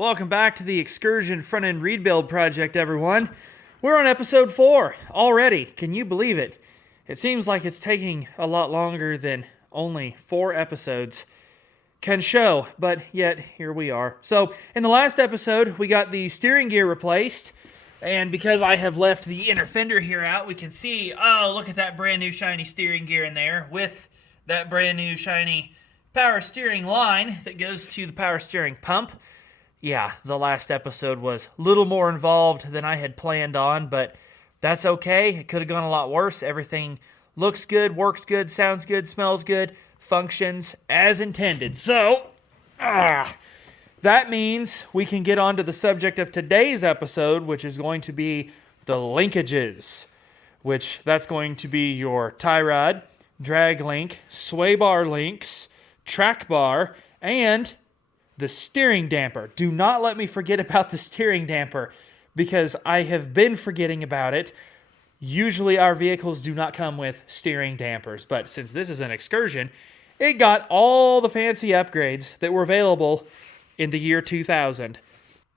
Welcome back to the Excursion front-end rebuild project, everyone. We're on episode 4 already. Can you believe it? It seems like it's taking a lot longer than only 4 episodes can show, but yet here we are. So, in the last episode, we got the steering gear replaced, and because I have left the inner fender here out, we can see, oh, look at that brand new shiny steering gear in there with that brand new shiny power steering line that goes to the power steering pump. Yeah, the last episode was a little more involved than I had planned on, but that's okay. It could have gone a lot worse. Everything looks good, works good, sounds good, smells good, functions as intended. So, that means we can get on to the subject of today's episode, which is going to be the linkages, which that's going to be your tie rod, drag link, sway bar links, track bar, and the steering damper. Do not let me forget about the steering damper, because I have been forgetting about it. Usually our vehicles do not come with steering dampers, but since this is an Excursion, it got all the fancy upgrades that were available in the year 2000.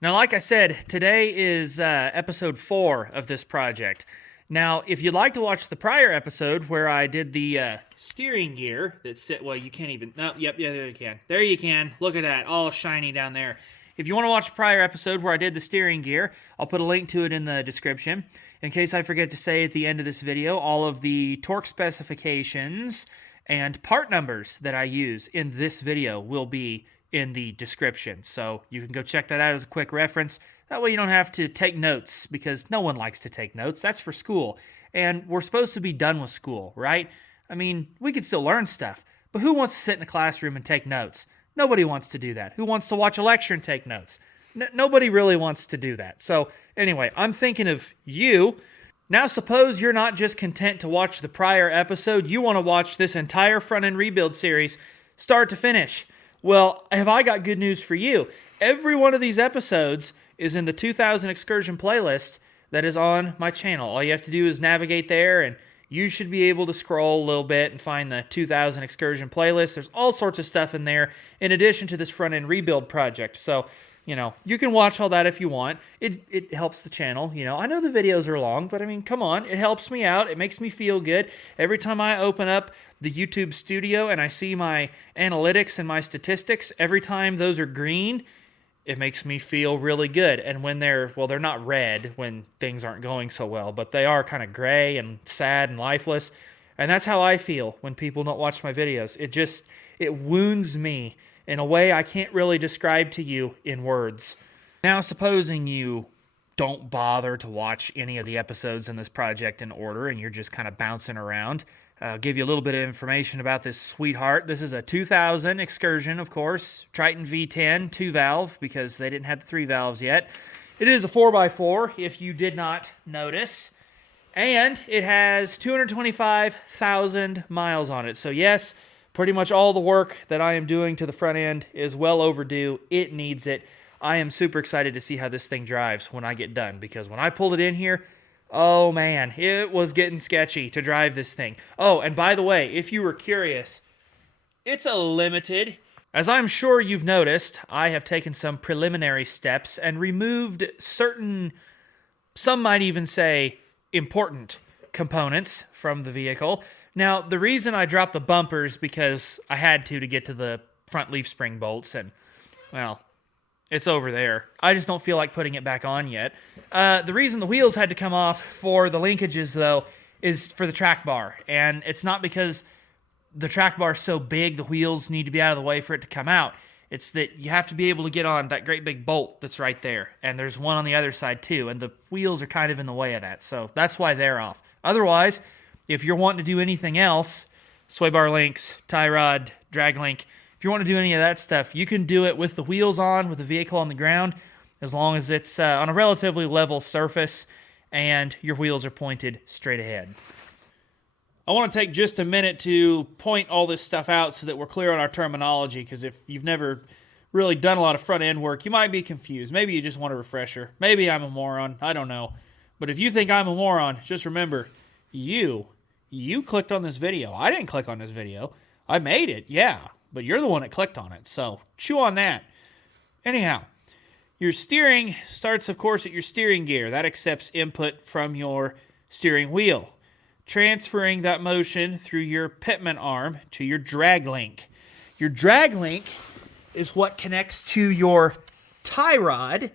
Now, like I said, today is episode 4 of this project. Now, if you'd like to watch the prior episode where I did the steering gear well, you can't even, no, yep, yeah, there you can. There you can. Look at that, all shiny down there. If you want to watch the prior episode where I did the steering gear, I'll put a link to it in the description. In case I forget to say at the end of this video, all of the torque specifications and part numbers that I use in this video will be in the description. So you can go check that out as a quick reference. That way you don't have to take notes, because no one likes to take notes. That's for school. And we're supposed to be done with school, right? I mean, we could still learn stuff, but who wants to sit in a classroom and take notes? Nobody wants to do that. Who wants to watch a lecture and take notes? Nobody really wants to do that. So anyway, I'm thinking of you. Now suppose you're not just content to watch the prior episode. You want to watch this entire front-end rebuild series start to finish. Well, have I got good news for you. Every one of these episodes is in the 2000 Excursion playlist that is on my channel. All you have to do is navigate there, and you should be able to scroll a little bit and find the 2000 Excursion playlist. There's all sorts of stuff in there in addition to this front-end rebuild project. So, you know, you can watch all that if you want. It helps the channel. You know, I know the videos are long, but I mean, come on. It helps me out. It makes me feel good. Every time I open up the YouTube studio and I see my analytics and my statistics, every time those are green, it makes me feel really good. And when they're not red when things aren't going so well, but they are kind of gray and sad and lifeless. And that's how I feel when people don't watch my videos. It wounds me in a way I can't really describe to you in words. Now, supposing you don't bother to watch any of the episodes in this project in order and you're just kind of bouncing around, I'll give you a little bit of information about this sweetheart. This is a 2000 Excursion, of course. Triton V10, 2-valve, because they didn't have the 3 valves yet. It is a 4x4, if you did not notice. And it has 225,000 miles on it. So yes, pretty much all the work that I am doing to the front end is well overdue. It needs it. I am super excited to see how this thing drives when I get done, because when I pulled it in here, oh man, it was getting sketchy to drive this thing. Oh, and by the way, if you were curious, it's a limited. As I'm sure you've noticed, I have taken some preliminary steps and removed certain, some might even say, important components from the vehicle. Now, the reason I dropped the bumpers because I had to get to the front leaf spring bolts, and, well, it's over there. I just don't feel like putting it back on yet. The reason the wheels had to come off for the linkages, though, is for the track bar. And it's not because the track bar is so big the wheels need to be out of the way for it to come out. It's that you have to be able to get on that great big bolt that's right there. And there's one on the other side, too. And the wheels are kind of in the way of that. So that's why they're off. Otherwise, if you're wanting to do anything else, sway bar links, tie rod, drag link, if you want to do any of that stuff, you can do it with the wheels on, with the vehicle on the ground, as long as it's on a relatively level surface and your wheels are pointed straight ahead. I want to take just a minute to point all this stuff out so that we're clear on our terminology, because if you've never really done a lot of front-end work, you might be confused. Maybe you just want a refresher. Maybe I'm a moron. I don't know. But if you think I'm a moron, just remember, you clicked on this video. I didn't click on this video. I made it, yeah, but you're the one that clicked on it, so chew on that. Anyhow, Your steering starts, of course, at your steering gear. That accepts input from your steering wheel, transferring that motion through your pitman arm to your drag link. Your drag link is what connects to your tie rod.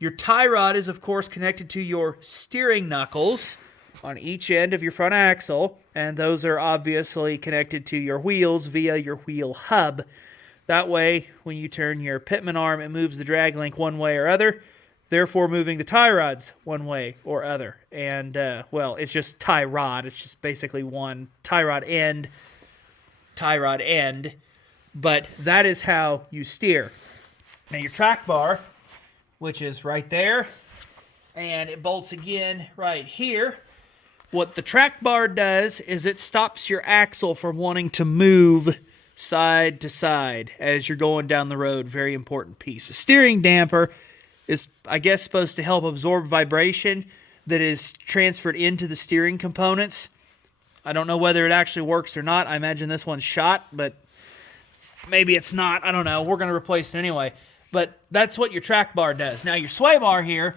Your tie rod is, of course, connected to your steering knuckles on each end of your front axle, and those are obviously connected to your wheels via your wheel hub. That way, when you turn your pitman arm, it moves the drag link one way or other, therefore moving the tie rods one way or other. And, well, it's just tie rod. It's just basically one tie rod end, but that is how you steer. Now, your track bar, which is right there, and it bolts again right here. What the track bar does is it stops your axle from wanting to move side to side as you're going down the road. Very important piece. A steering damper is, I guess, supposed to help absorb vibration that is transferred into the steering components. I don't know whether it actually works or not. I imagine this one's shot, but maybe it's not. I don't know. We're going to replace it anyway. But that's what your track bar does. Now, your sway bar here,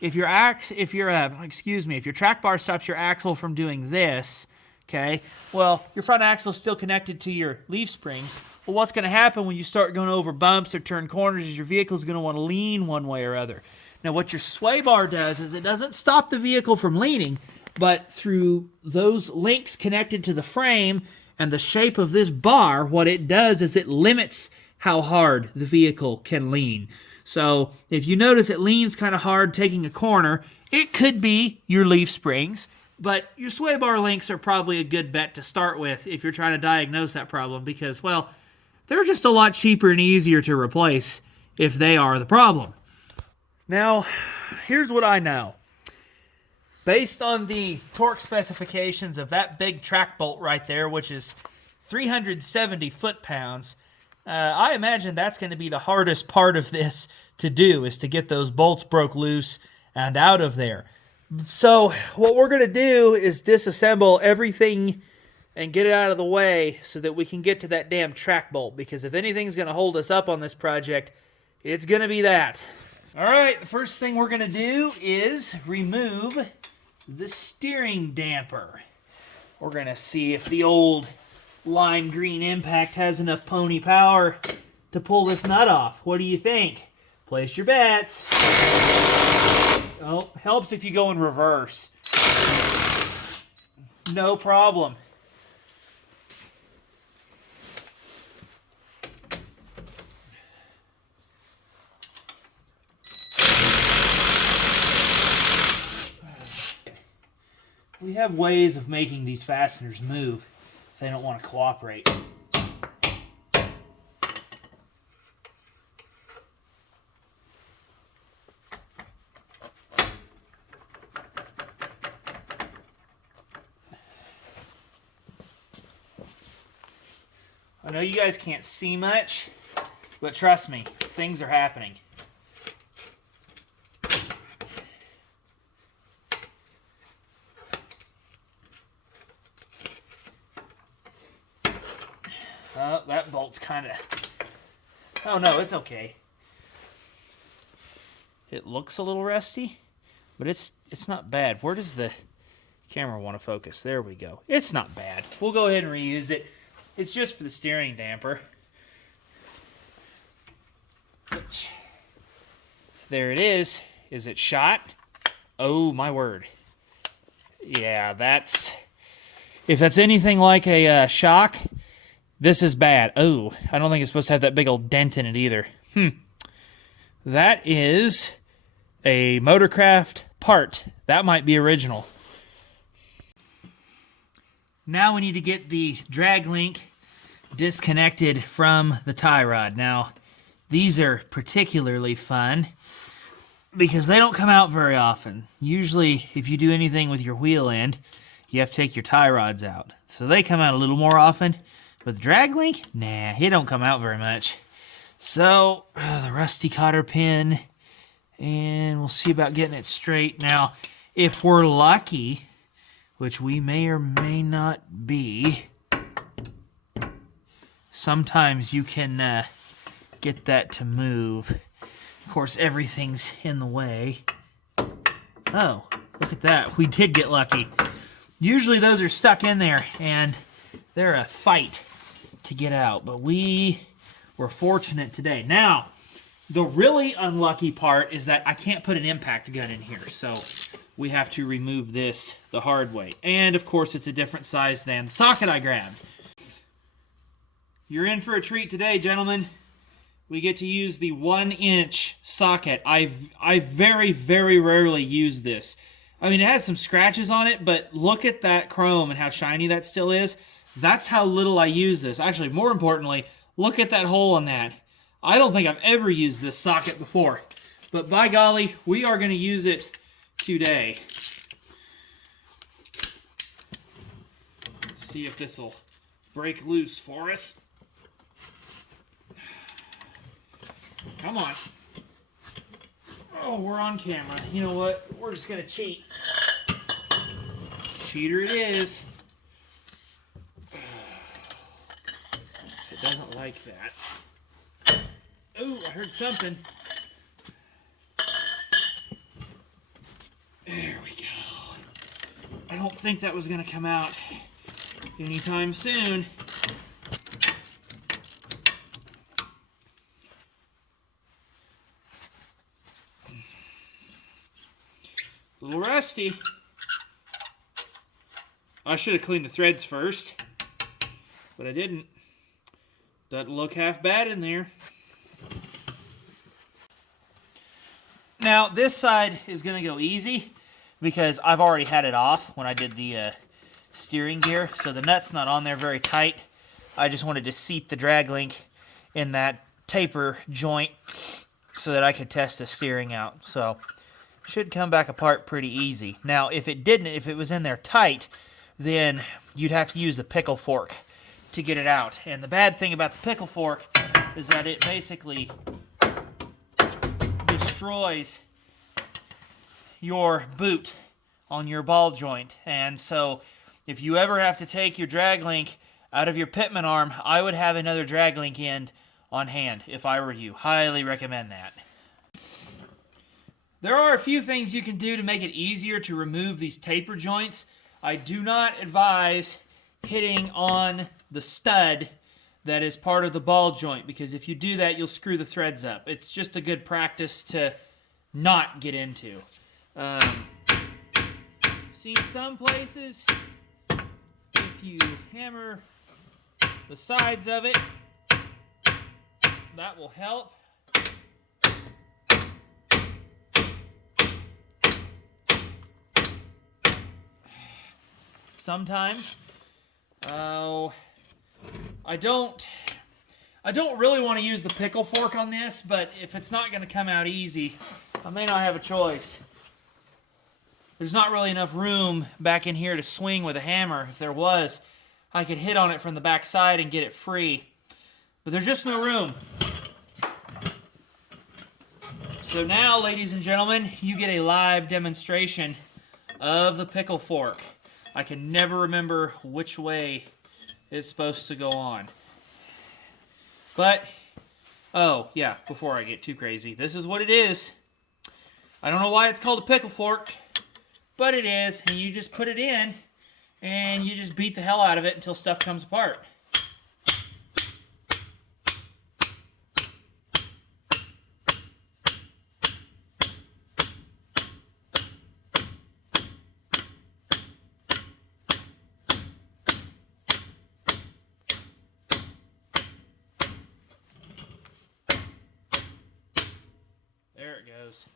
if your track bar stops your axle from doing this, okay, well, your front axle is still connected to your leaf springs. Well, what's going to happen when you start going over bumps or turn corners is your vehicle is going to want to lean one way or other. Now, what your sway bar does is it doesn't stop the vehicle from leaning, but through those links connected to the frame and the shape of this bar, what it does is it limits how hard the vehicle can lean. So if you notice it leans kind of hard taking a corner, it could be your leaf springs, but your sway bar links are probably a good bet to start with if you're trying to diagnose that problem because, well, they're just a lot cheaper and easier to replace if they are the problem. Now, here's what I know. Based on the torque specifications of that big track bolt right there, which is 370 foot-pounds, I imagine that's going to be the hardest part of this to do, is to get those bolts broke loose and out of there. So what we're going to do is disassemble everything and get it out of the way so that we can get to that damn track bolt, because if anything's going to hold us up on this project, it's going to be that. All right, the first thing we're going to do is remove the steering damper. We're going to see if the old lime green impact has enough pony power to pull this nut off. What do you think? Place your bets. Oh, helps if you go in reverse. No problem. We have ways of making these fasteners move if they don't want to cooperate. I know you guys can't see much, but trust me, things are happening. Oh, that bolt's kind of... Oh, no, it's okay. It looks a little rusty, but it's not bad. Where does the camera want to focus? There we go. It's not bad. We'll go ahead and reuse it. It's just for the steering damper. There it is. Is it shot? Oh, my word. Yeah, that's... If that's anything like a shock... This is bad. Oh, I don't think it's supposed to have that big old dent in it either. That is a Motorcraft part. That might be original. Now we need to get the drag link disconnected from the tie rod. Now, these are particularly fun because they don't come out very often. Usually, if you do anything with your wheel end, you have to take your tie rods out. So they come out a little more often. With the drag link, nah, it don't come out very much. So, the rusty cotter pin, and we'll see about getting it straight. Now, if we're lucky, which we may or may not be, sometimes you can get that to move. Of course, everything's in the way. Oh, look at that. We did get lucky. Usually those are stuck in there, and they're a fight to get out. But we were fortunate today. Now, the really unlucky part is that I can't put an impact gun in here. So we have to remove this the hard way. And, of course, it's a different size than the socket I grabbed. You're in for a treat today, gentlemen. We get to use the 1-inch socket. I very, very rarely use this. I mean, it has some scratches on it, but look at that chrome and how shiny that still is. That's how little I use this. Actually, more importantly, look at that hole on that. I don't think I've ever used this socket before. But by golly, we are going to use it today. See if this will break loose for us. Come on. Oh, we're on camera. You know what? We're just going to cheat. Cheater it is. It doesn't like that. Ooh, I heard something. There we go. I don't think that was going to come out anytime soon. A little rusty. I should have cleaned the threads first, but I didn't. Doesn't look half bad in there. Now, this side is going to go easy because I've already had it off when I did the steering gear, so the nut's not on there very tight. I just wanted to seat the drag link in that taper joint so that I could test the steering out. So should come back apart pretty easy. Now, if it didn't, if it was in there tight, then you'd have to use the pickle fork to get it out. And the bad thing about the pickle fork is that it basically destroys your boot on your ball joint. And so if you ever have to take your drag link out of your pitman arm, I would have another drag link end on hand if I were you. Highly recommend that. There are a few things you can do to make it easier to remove these taper joints. I do not advise hitting on the stud that is part of the ball joint, because if you do that, you'll screw the threads up. It's just a good practice to not get into. Seen some places, if you hammer the sides of it, that will help. Sometimes. I don't really want to use the pickle fork on this, but if it's not going to come out easy, I may not have a choice. There's not really enough room back in here to swing with a hammer. If there was, I could hit on it from the back side and get it free. But there's just no room. So now, ladies and gentlemen, you get a live demonstration of the pickle fork. I can never remember which way it's supposed to go on. But, oh, yeah, before I get too crazy, this is what it is. I don't know why it's called a pickle fork, but it is. And you just put it in, and you just beat the hell out of it until stuff comes apart. There it goes.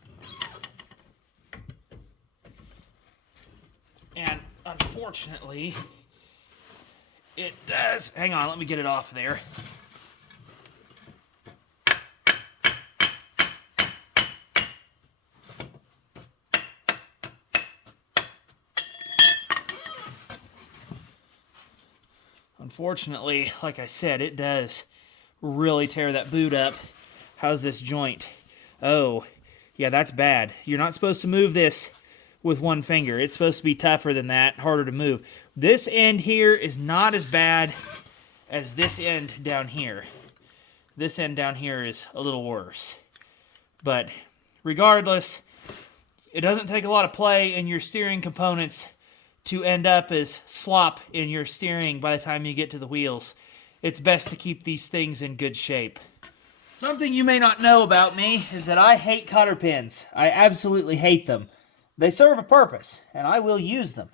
And unfortunately, it does. Hang on, let me get it off there. Unfortunately, like I said, it does really tear that boot up. How's this joint? Oh, yeah, that's bad. You're not supposed to move this with one finger. It's supposed to be tougher than that, harder to move. This end here is not as bad as this end down here. This end down here is a little worse. But regardless, it doesn't take a lot of play in your steering components to end up as slop in your steering by the time you get to the wheels. It's best to keep these things in good shape. Something you may not know about me is that I hate cotter pins. I absolutely hate them. They serve a purpose, and I will use them.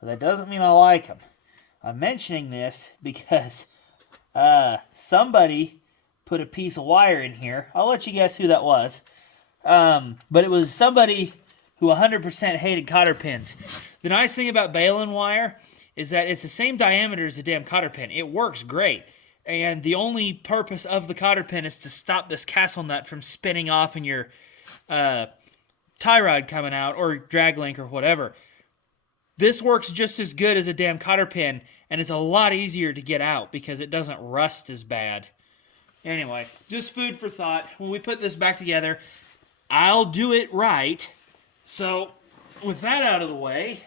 But that doesn't mean I like them. I'm mentioning this because somebody put a piece of wire in here. I'll let you guess who that was. But it was somebody who 100% hated cotter pins. The nice thing about baling wire is that it's the same diameter as a damn cotter pin. It works great. And the only purpose of the cotter pin is to stop this castle nut from spinning off in your tie rod coming out, or drag link, or whatever. This works just as good as a damn cotter pin, and it's a lot easier to get out because it doesn't rust as bad. Anyway, just food for thought. When we put this back together, I'll do it right. So, with that out of the way,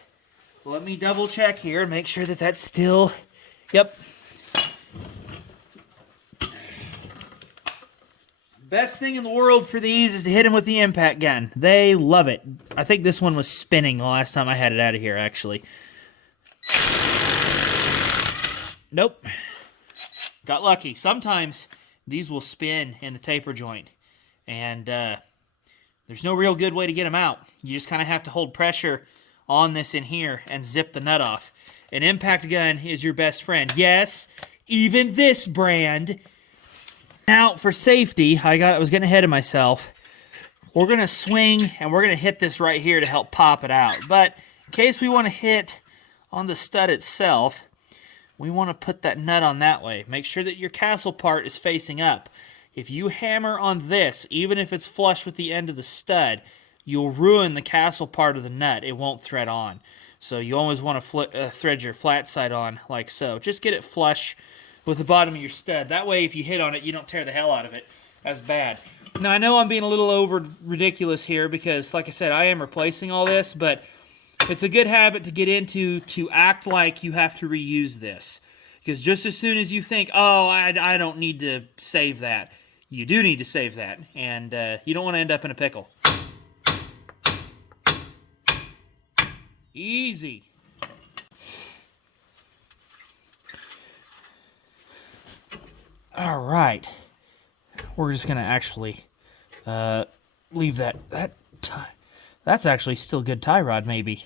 let me double check here and make sure that that's still... Yep. Best thing in the world for these is to hit them with the impact gun. They love it. I think this one was spinning the last time I had it out of here, actually. Nope. Got lucky. Sometimes these will spin in the taper joint, and there's no real good way to get them out. You just kind of have to hold pressure on this in here and zip the nut off. An impact gun is your best friend. Yes, even this brand. Now, for safety, I was getting ahead of myself. We're going to swing, and we're going to hit this right here to help pop it out. But in case we want to hit on the stud itself, we want to put that nut on that way. Make sure that your castle part is facing up. If you hammer on this, even if it's flush with the end of the stud, you'll ruin the castle part of the nut. It won't thread on. So you always want to thread your flat side on like so. Just get it flush with the bottom of your stud. That way, if you hit on it, you don't tear the hell out of it. That's bad. Now, I know I'm being a little over ridiculous here because, like I said, I am replacing all this, but it's a good habit to get into to act like you have to reuse this. Because just as soon as you think, oh, I don't need to save that, you do need to save that, and you don't want to end up in a pickle. Easy. All right, we're just gonna actually leave that tie. That's actually still good tie rod, maybe,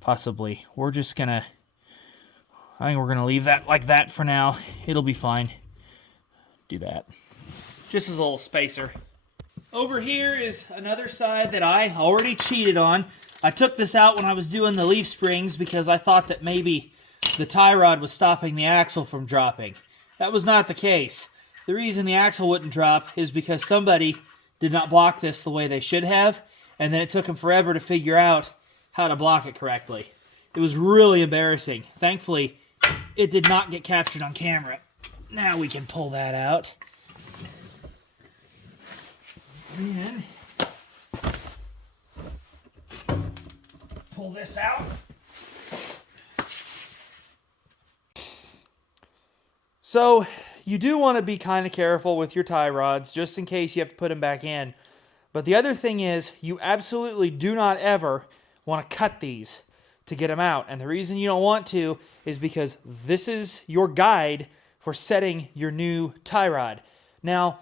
possibly. We're just gonna. I think we're gonna leave that like that for now. It'll be fine. Do that. Just as a little spacer. Over here is another side that I already cheated on. I took this out when I was doing the leaf springs because I thought that maybe the tie rod was stopping the axle from dropping. That was not the case. The reason the axle wouldn't drop is because somebody did not block this the way they should have, and then it took them forever to figure out how to block it correctly. It was really embarrassing. Thankfully, it did not get captured on camera. Now we can pull that out. And pull this out. So, you do want to be kind of careful with your tie rods, just in case you have to put them back in. But the other thing is, you absolutely do not ever want to cut these to get them out. And the reason you don't want to is because this is your guide for setting your new tie rod. Now,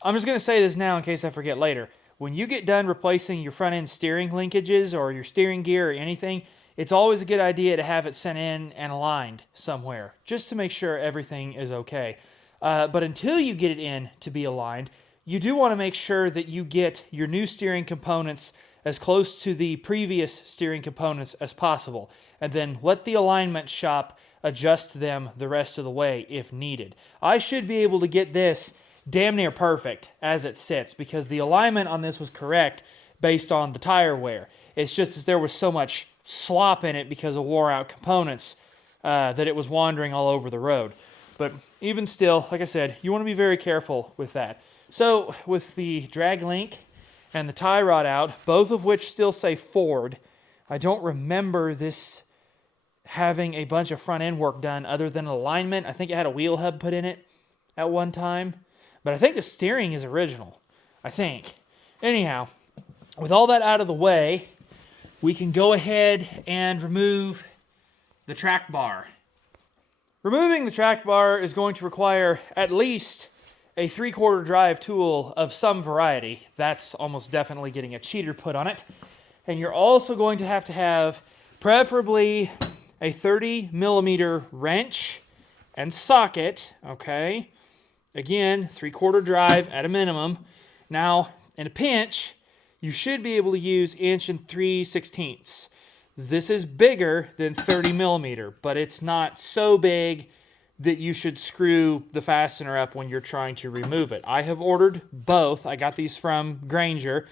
I'm just going to say this now in case I forget later. When you get done replacing your front end steering linkages or your steering gear or anything, it's always a good idea to have it sent in and aligned somewhere, just to make sure everything is okay. But until you get it in to be aligned, you do want to make sure that you get your new steering components as close to the previous steering components as possible, and then let the alignment shop adjust them the rest of the way if needed. I should be able to get this damn near perfect as it sits, because the alignment on this was correct based on the tire wear. It's just that there was so much slop in it because of wore out components that it was wandering all over the road. But even still, like I said, you want to be very careful with that. So with the drag link and the tie rod out, both of which still say Ford, I don't remember this having a bunch of front end work done other than alignment. I think it had a wheel hub put in it at one time, but I think the steering is original. I think. Anyhow, with all that out of the way, we can go ahead and remove the track bar. Removing the track bar is going to require at least a 3/4 drive tool of some variety. That's almost definitely getting a cheater put on it. And you're also going to have preferably a 30mm wrench and socket, okay? Again, 3/4 drive at a minimum. Now, in a pinch, you should be able to use 1 3/16. This is bigger than 30mm, but it's not so big that you should screw the fastener up when you're trying to remove it. I have ordered both. I got these from Grainger.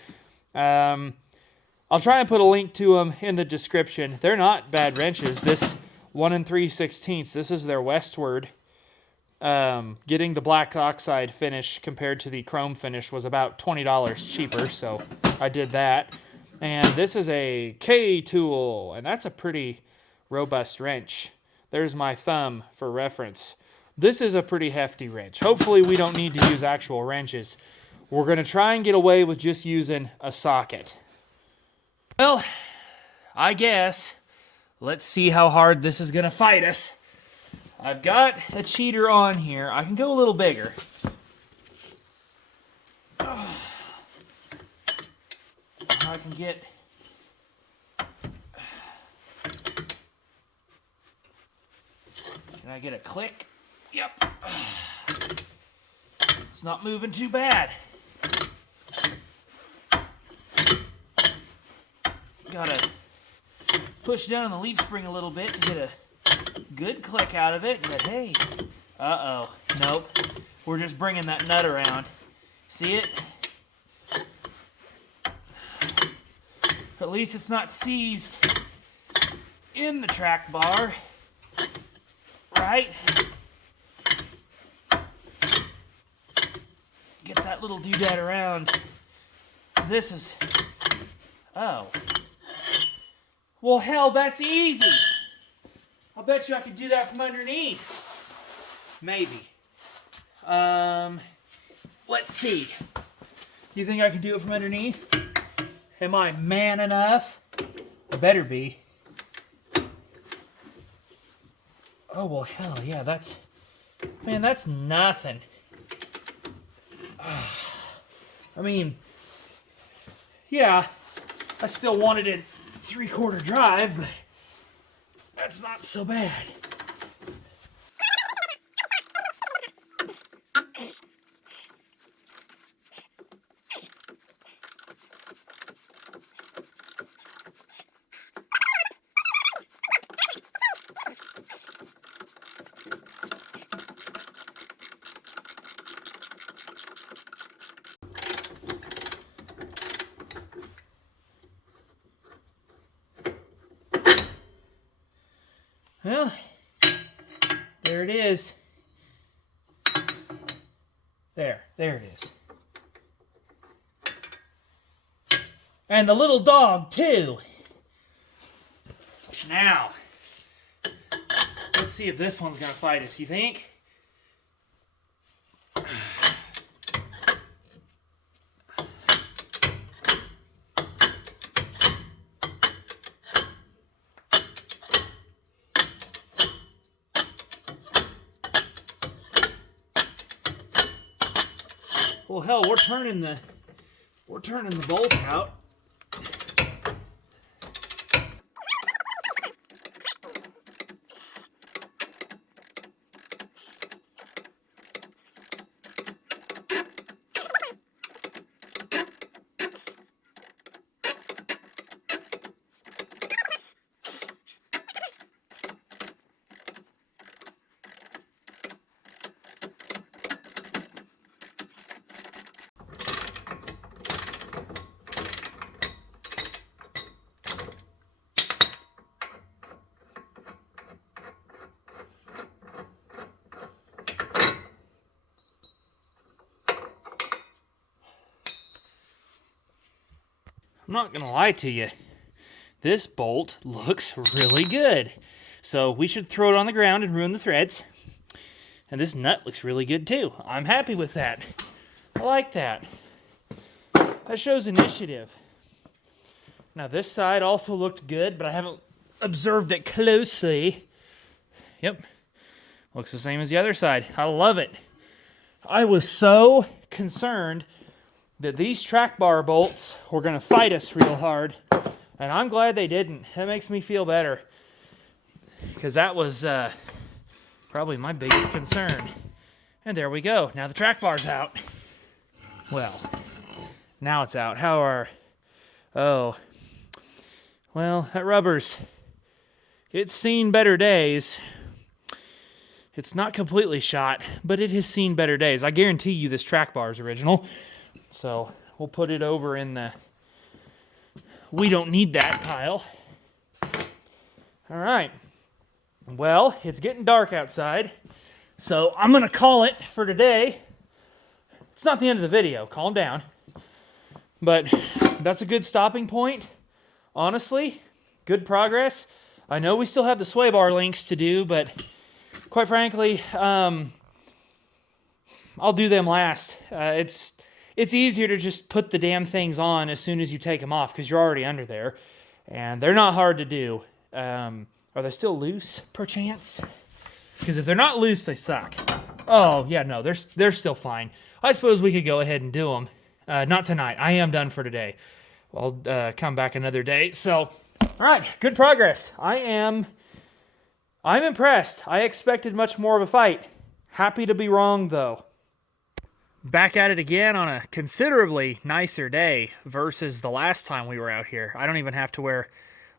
I'll try and put a link to them in the description. They're not bad wrenches. This 1 3/16, this is their Westward. Getting the black oxide finish compared to the chrome finish was about $20 cheaper, so I did that. And this is a K tool, and that's a pretty robust wrench. There's my thumb for reference. This is a pretty hefty wrench. Hopefully we don't need to use actual wrenches. We're going to try and get away with just using a socket. Well, I guess let's see how hard this is going to fight us. I've got a cheater on here. I can go a little bigger. I can get... Can I get a click? Yep. It's not moving too bad. Gotta push down the leaf spring a little bit to get a good click out of it, but hey, nope. We're just bringing that nut around. See it? At least it's not seized in the track bar, right? Get that little doodad around. This is, oh. Well, hell, that's easy. I'll bet you I could do that from underneath. Maybe. Let's see. You think I can do it from underneath? Am I man enough? I better be. Oh, well, hell, yeah, that's... Man, that's nothing. I mean, yeah, I still wanted it 3/4 drive, but that's not so bad. Well, there it is. There it is. And the little dog, too. Now, let's see if this one's going to fight us, you think? Well, hell, we're turning the bolt out. I'm not gonna lie to you, this bolt looks really good. So we should throw it on the ground and ruin the threads. And this nut looks really good too. I'm happy with that. I like that. That shows initiative. Now this side also looked good, but I haven't observed it closely. Yep. Looks the same as the other side. I love it. I was so concerned that these track bar bolts were going to fight us real hard, and I'm glad they didn't. That makes me feel better, because that was probably my biggest concern. And there we go. Now the track bar's out. Well, now it's out. How are... Oh. Well, that rubber's... It's seen better days. It's not completely shot, but it has seen better days. I guarantee you this track bar is original. So we'll put it over in the we don't need that pile. All right. Well, it's getting dark outside, so I'm going to call it for today. It's not the end of the video. Calm down. But that's a good stopping point. Honestly, good progress. I know we still have the sway bar links to do, but quite frankly, I'll do them last. It's easier to just put the damn things on as soon as you take them off, because you're already under there, and they're not hard to do. Are they still loose, perchance? Because if they're not loose, they suck. Oh, yeah, no, they're still fine. I suppose we could go ahead and do them. Not tonight. I am done for today. I'll come back another day. So, all right, good progress. I'm impressed. I expected much more of a fight. Happy to be wrong, though. Back at it again on a considerably nicer day versus the last time we were out here. I don't even have to wear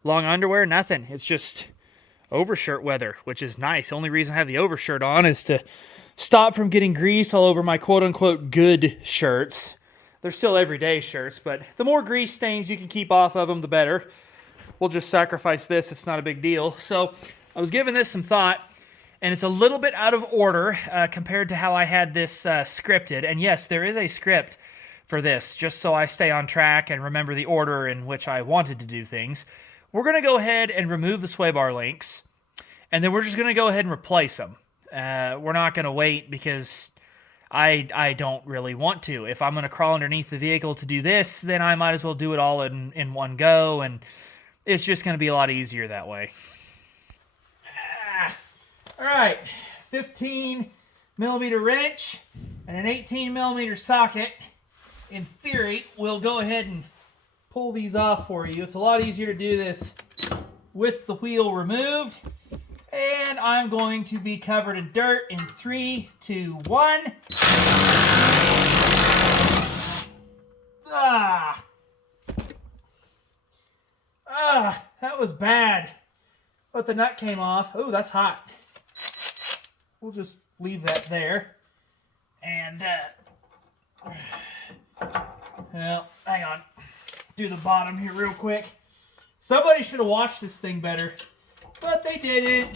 long underwear, nothing. It's just overshirt weather, which is nice. The only reason I have the overshirt on is to stop from getting grease all over my quote-unquote good shirts. They're still everyday shirts, but the more grease stains you can keep off of them, the better. We'll just sacrifice this. It's not a big deal. So I was giving this some thought, and it's a little bit out of order compared to how I had this scripted. And yes, there is a script for this, just so I stay on track and remember the order in which I wanted to do things. We're going to go ahead and remove the sway bar links, and then we're just going to go ahead and replace them. We're not going to wait because I don't really want to. If I'm going to crawl underneath the vehicle to do this, then I might as well do it all in one go, and it's just going to be a lot easier that way. All right, 15 millimeter wrench and an 18 millimeter socket. In theory, we'll go ahead and pull these off for you. It's a lot easier to do this with the wheel removed. And I'm going to be covered in dirt in 3, 2, 1. That was bad. But the nut came off. Oh, that's hot. We'll just leave that there. And, well, hang on. Do the bottom here real quick. Somebody should have watched this thing better, but they didn't.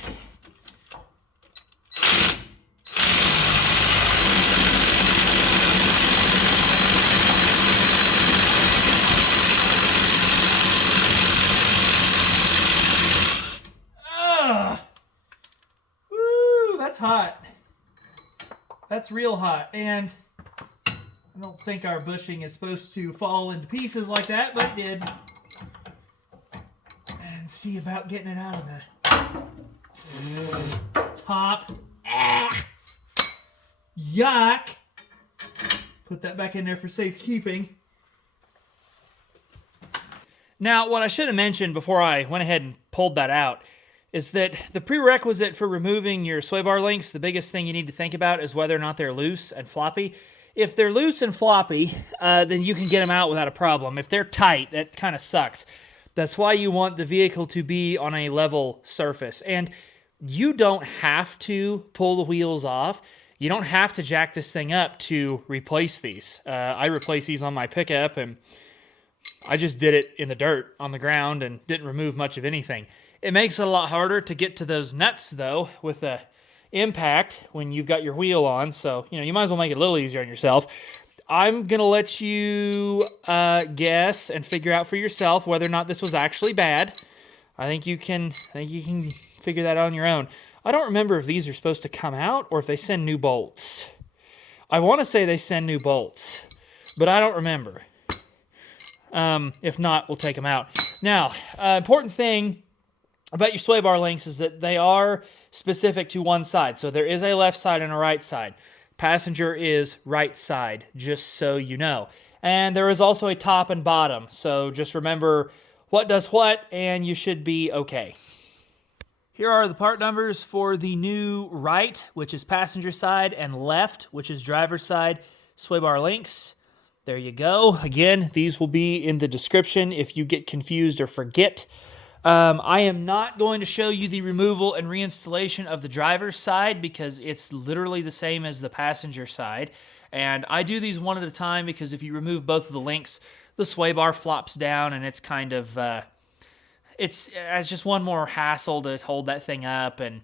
That's hot. That's real hot. And I don't think our bushing is supposed to fall into pieces like that, but it did. And see about getting it out of the top. Yuck. Put that back in there for safekeeping. Now, what I should have mentioned before I went ahead and pulled that out is that the prerequisite for removing your sway bar links, the biggest thing you need to think about is whether or not they're loose and floppy. If they're loose and floppy, then you can get them out without a problem. If they're tight, that kind of sucks. That's why you want the vehicle to be on a level surface. And you don't have to pull the wheels off. You don't have to jack this thing up to replace these. I replaced these on my pickup, and I just did it in the dirt on the ground and didn't remove much of anything. It makes it a lot harder to get to those nuts, though, with the impact when you've got your wheel on. So, you might as well make it a little easier on yourself. I'm going to let you guess and figure out for yourself whether or not this was actually bad. I think you can figure that out on your own. I don't remember if these are supposed to come out or if they send new bolts. I want to say they send new bolts, but I don't remember. If not, we'll take them out. Now, important thing about your sway bar links is that they are specific to one side. So there is a left side and a right side. Passenger is right side, just so you know. And there is also a top and bottom. So just remember what does what, and you should be okay. Here are the part numbers for the new right, which is passenger side, and left, which is driver's side, sway bar links. There you go. Again, these will be in the description if you get confused or forget. I am not going to show you the removal and reinstallation of the driver's side because it's literally the same as the passenger side. And I do these one at a time because if you remove both of the links, the sway bar flops down and it's kind of, it's just one more hassle to hold that thing up and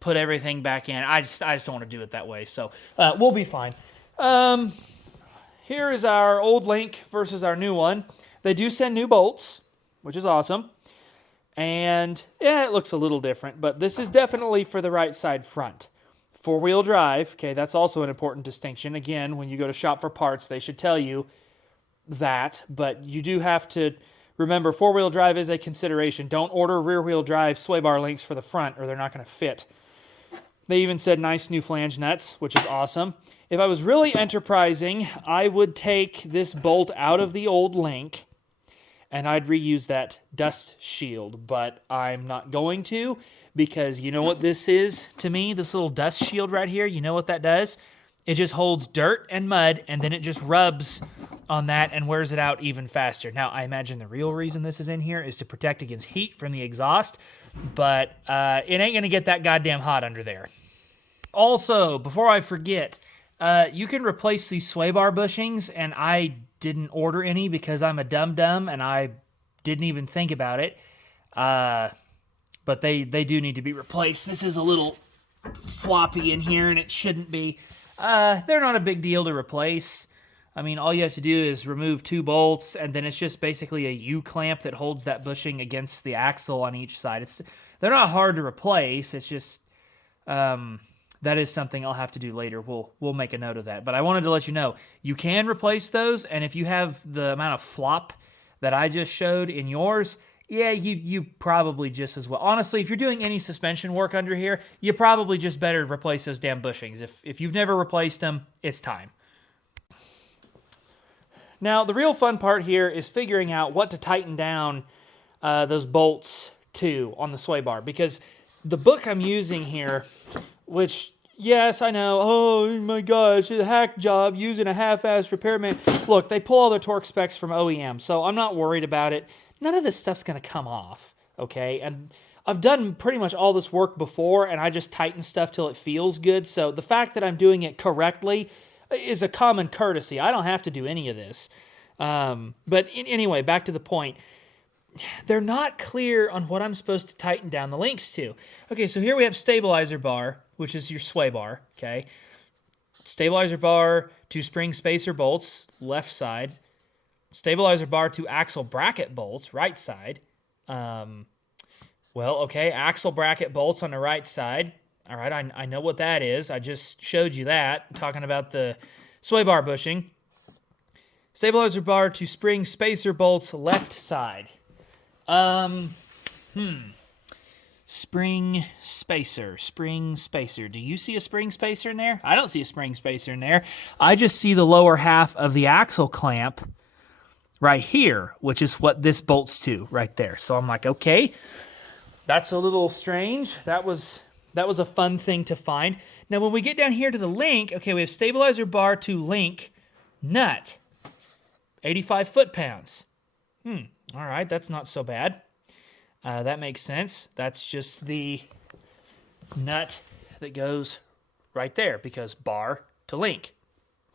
put everything back in. I just don't want to do it that way. So we'll be fine. Here is our old link versus our new one. They do send new bolts, which is awesome. And yeah, it looks a little different, but this is definitely for the right side front. Four-wheel drive, okay, that's also an important distinction. Again, when you go to shop for parts, they should tell you that, but you do have to remember four-wheel drive is a consideration. Don't order rear-wheel drive sway bar links for the front or they're not going to fit. They even said nice new flange nuts, which is awesome. If I was really enterprising, I would take this bolt out of the old link and I'd reuse that dust shield, but I'm not going to because you know what this is to me? This little dust shield right here, you know what that does? It just holds dirt and mud, and then it just rubs on that and wears it out even faster. Now, I imagine the real reason this is in here is to protect against heat from the exhaust, but it ain't going to get that goddamn hot under there. Also, before I forget, you can replace these sway bar bushings, and I didn't order any because I'm a dum-dum and I didn't even think about it. But they do need to be replaced. This is a little floppy in here and it shouldn't be. They're not a big deal to replace. I mean, all you have to do is remove two bolts and then it's just basically a U-clamp that holds that bushing against the axle on each side. They're not hard to replace. It's just, that is something I'll have to do later. We'll make a note of that. But I wanted to let you know, you can replace those, and if you have the amount of flop that I just showed in yours, yeah, you probably just as well. Honestly, if you're doing any suspension work under here, you probably just better replace those damn bushings. If you've never replaced them, it's time. Now, the real fun part here is figuring out what to tighten down those bolts to on the sway bar, because the book I'm using here, which, yes, I know, oh my gosh, it's a hack job using a half-assed repairman. Look, they pull all their torque specs from OEM, so I'm not worried about it. None of this stuff's going to come off, okay? And I've done pretty much all this work before, and I just tighten stuff till it feels good, so the fact that I'm doing it correctly is a common courtesy. I don't have to do any of this. But anyway, back to the point. They're not clear on what I'm supposed to tighten down the links to. Okay, so here we have stabilizer bar, which is your sway bar, okay? Stabilizer bar to spring spacer bolts, left side. Stabilizer bar to axle bracket bolts, right side. Well, okay, axle bracket bolts on the right side. All right, I know what that is. I just showed you that, talking about the sway bar bushing. Stabilizer bar to spring spacer bolts, left side. Spring spacer. Do you see a spring spacer in there? I don't see a spring spacer in there. I just see the lower half of the axle clamp right here, which is what this bolts to right there. So I'm like, okay, that's a little strange. That was a fun thing to find. Now, when we get down here to the link, okay, we have stabilizer bar to link nut, 85 foot-pounds. All right, that's not so bad. That makes sense. That's just the nut that goes right there because bar to link.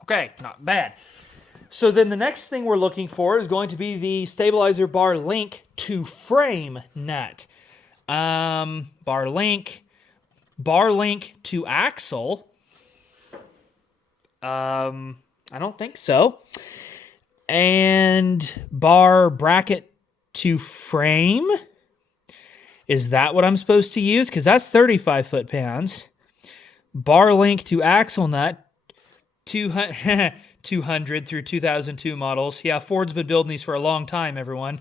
Okay, not bad. So then the next thing we're looking for is going to be the stabilizer bar link to frame nut. Bar link to axle. I don't think so. And bar bracket to frame. Is that what I'm supposed to use? Because that's 35 foot-pounds. Bar link to axle nut, 200 through 2002 models. Yeah, Ford's been building these for a long time, everyone.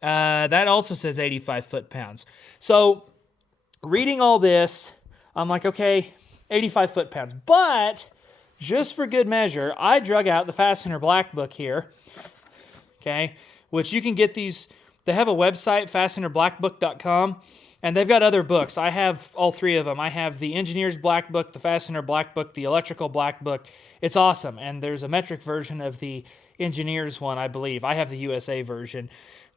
That also says 85 foot-pounds. So reading all this, I'm like, okay, 85 foot-pounds. But just for good measure, I drug out the Fastener Black Book here, okay, which you can get these. They have a website, fastenerblackbook.com, and they've got other books. I have all three of them. I have the Engineer's Black Book, the Fastener Black Book, the Electrical Black Book. It's awesome, and there's a metric version of the Engineer's one, I believe. I have the USA version.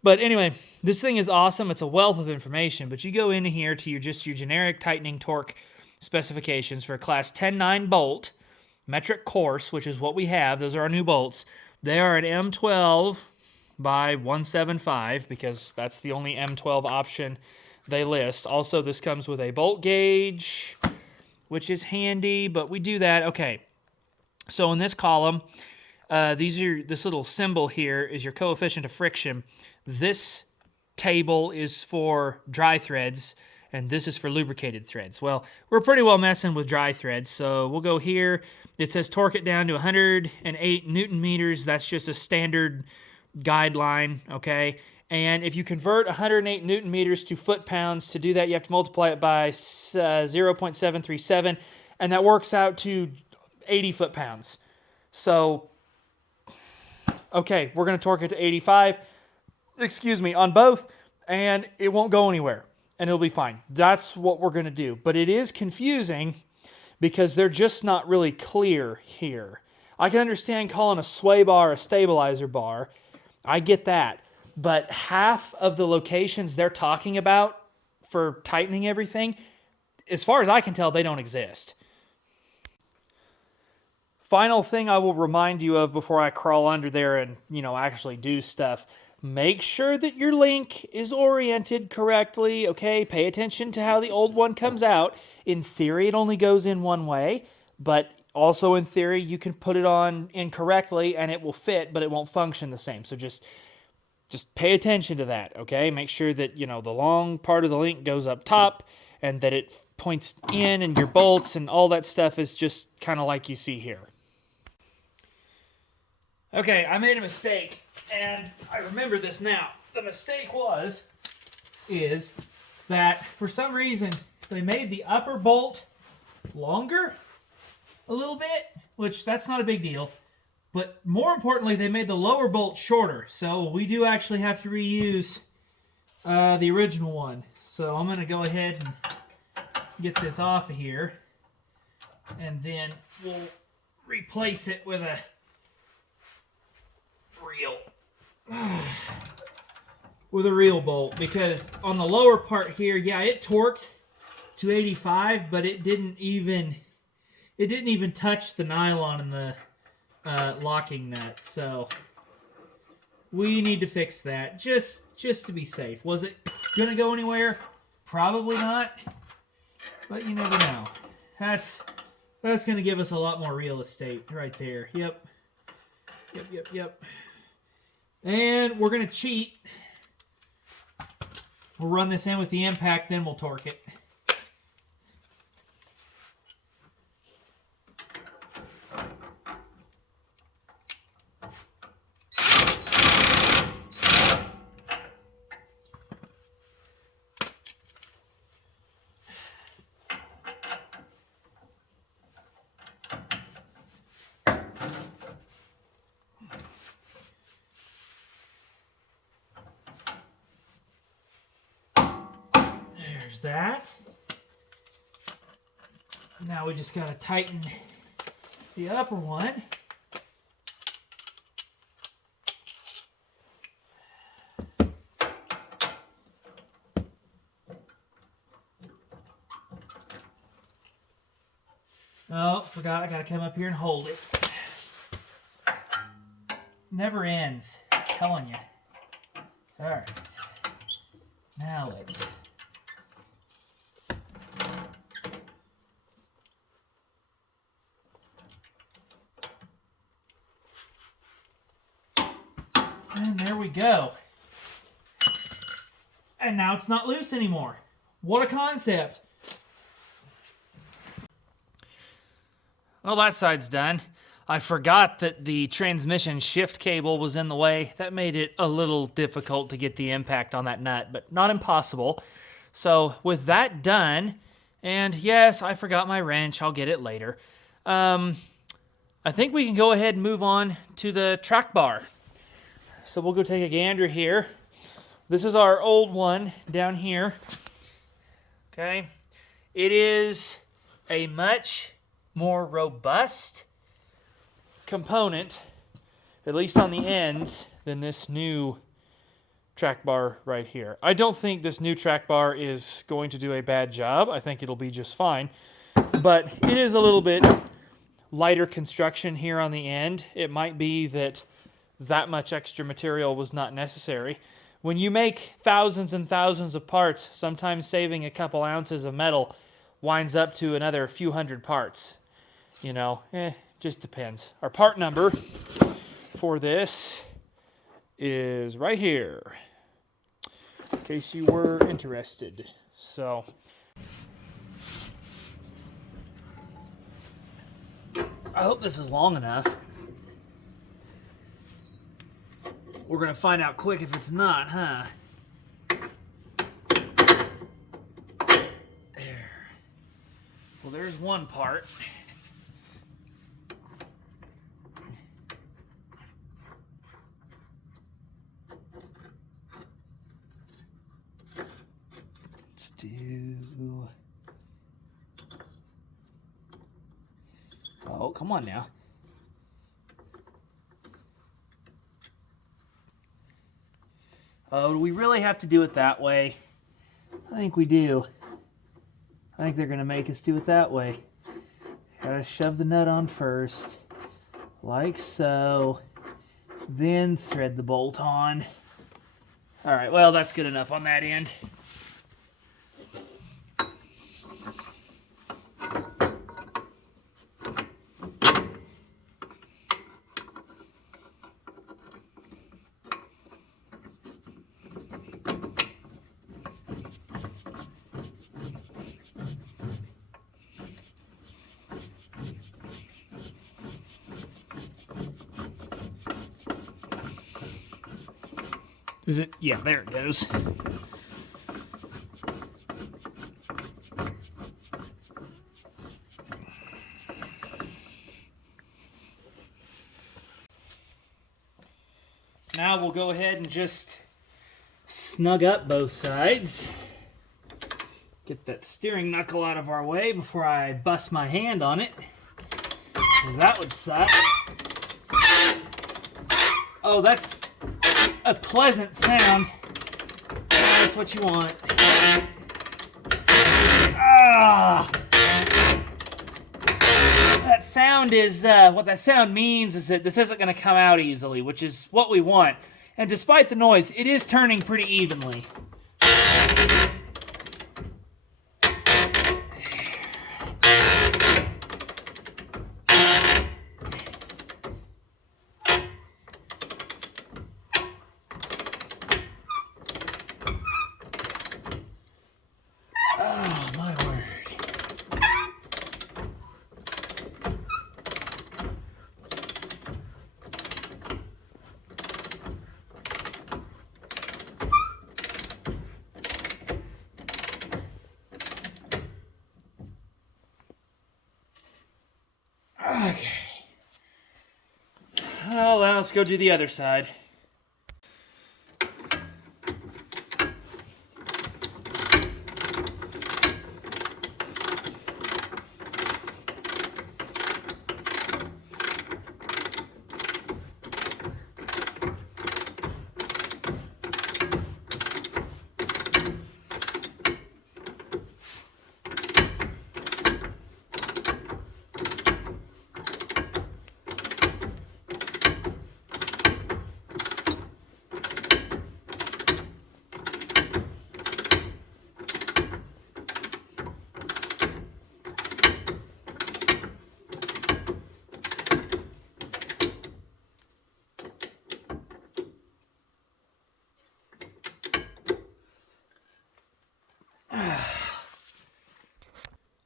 But anyway, this thing is awesome. It's a wealth of information, but you go into here to your generic tightening torque specifications for a Class 10-9 bolt, metric course, which is what we have. Those are our new bolts. They are an M12 by 175 because that's the only M12 option they list. Also, this comes with a bolt gauge, which is handy, but we do that. Okay, so in this column, this little symbol here is your coefficient of friction. This table is for dry threads, and this is for lubricated threads. Well, we're pretty well messing with dry threads, so we'll go here. It says torque it down to 108 Newton meters. That's just a standard guideline, okay? And if you convert 108 Newton meters to foot-pounds, to do that, you have to multiply it by 0.737, and that works out to 80 foot-pounds. So, okay, we're going to torque it to 85, on both, and it won't go anywhere, and it'll be fine. That's what we're going to do. But it is confusing because they're just not really clear here. I can understand calling a sway bar a stabilizer bar. I get that. But half of the locations they're talking about for tightening everything, as far as I can tell, they don't exist. Final thing I will remind you of before I crawl under there and, actually do stuff. Make sure that your link is oriented correctly, okay? Pay attention to how the old one comes out. In theory, it only goes in one way, but also in theory, you can put it on incorrectly and it will fit, but it won't function the same. So just pay attention to that, okay? Make sure that, the long part of the link goes up top and that it points in and your bolts and all that stuff is just kind of like you see here. Okay, I made a mistake, and I remember this now. The mistake is that for some reason they made the upper bolt longer a little bit, which that's not a big deal. But more importantly, they made the lower bolt shorter. So we do actually have to reuse the original one. So I'm going to go ahead and get this off of here. And then we'll replace it with a real bolt. Because on the lower part here, yeah, it torqued to 85, but it didn't even touch the nylon and the locking nut, so we need to fix that just to be safe. Was it gonna go anywhere? Probably not, but you never know. That's gonna give us a lot more real estate right there. Yep. And we're gonna cheat. We'll run this in with the impact, then we'll torque it. That. Now we just got to tighten the upper one. Oh, forgot I got to come up here and hold it. Never ends, I'm telling you. All right. Now let's and there we go. And now it's not loose anymore. What a concept. Well, that side's done. I forgot that the transmission shift cable was in the way. That made it a little difficult to get the impact on that nut, but not impossible. So with that done, and yes, I forgot my wrench. I'll get it later. I think we can go ahead and move on to the track bar. So we'll go take a gander here. This is our old one down here. Okay. It is a much more robust component, at least on the ends, than this new track bar right here. I don't think this new track bar is going to do a bad job. I think it'll be just fine. But it is a little bit lighter construction here on the end. It might be that much extra material was not necessary. When you make thousands and thousands of parts, sometimes saving a couple ounces of metal winds up to another few hundred parts. You know, just depends. Our part number for this is right here, in case you were interested. So, I hope this is long enough. We're going to find out quick if it's not, huh? There. Well, there's one part. Let's do... Oh, come on now. Oh, do we really have to do it that way? I think we do. I think they're going to make us do it that way. Gotta shove the nut on first, like so. Then thread the bolt on. All right, well, that's good enough on that end. Is it? Yeah, there it goes. Now we'll go ahead and just snug up both sides. Get that steering knuckle out of our way before I bust my hand on it, 'cause that would suck. Oh, that's a pleasant sound. That's what you want. Ah! That sound is, what that sound means is that this isn't going to come out easily, which is what we want. And despite the noise, it is turning pretty evenly. Okay. Well, now let's go do the other side.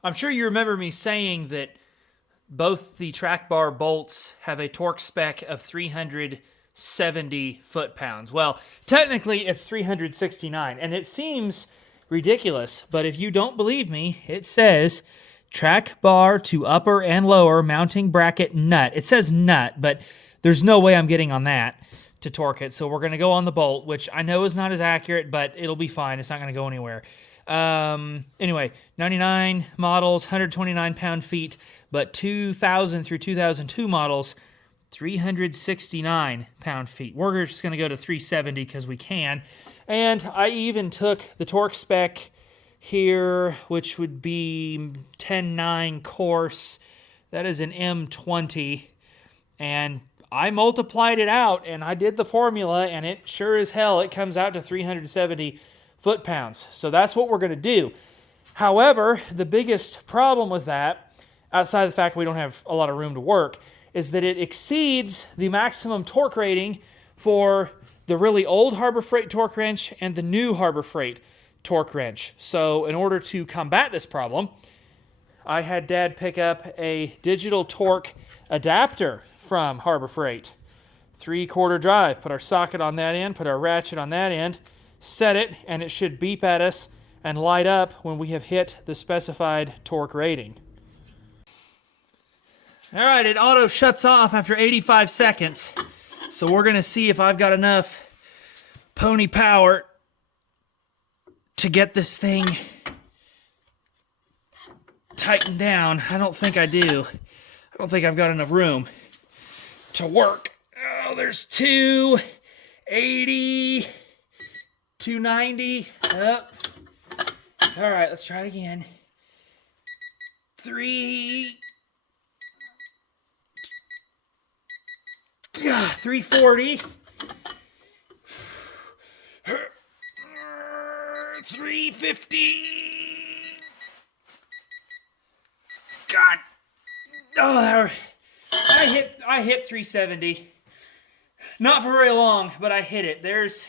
I'm sure you remember me saying that both the track bar bolts have a torque spec of 370 foot-pounds. Well, technically it's 369, and it seems ridiculous, but if you don't believe me, it says track bar to upper and lower mounting bracket nut. It says nut, but there's no way I'm getting on that to torque it, so we're going to go on the bolt, which I know is not as accurate, but it'll be fine. It's not going to go anywhere. Anyway, 99 models, 129 pound-feet, but 2000 through 2002 models, 369 pound-feet. We're just going to go to 370 because we can. And I even took the torque spec here, which would be 10.9 course. That is an M20. And I multiplied it out, and I did the formula, and it sure as hell, it comes out to 370 foot-pounds. So that's what we're going to do. However, the biggest problem with that, outside of the fact we don't have a lot of room to work, is that it exceeds the maximum torque rating for the really old Harbor Freight torque wrench and the new Harbor Freight torque wrench. So in order to combat this problem, I had Dad pick up a digital torque adapter from Harbor Freight. 3/4 drive. Put our socket on that end, put our ratchet on that end, set it, and it should beep at us and light up when we have hit the specified torque rating. All right, it auto shuts off after 85 seconds. So we're going to see if I've got enough pony power to get this thing tightened down. I don't think I do. I don't think I've got enough room to work. Oh, there's 280, 290, up. All right, let's try it again. 340. 350. God. Oh, I hit 370. Not for very long, but I hit it. There's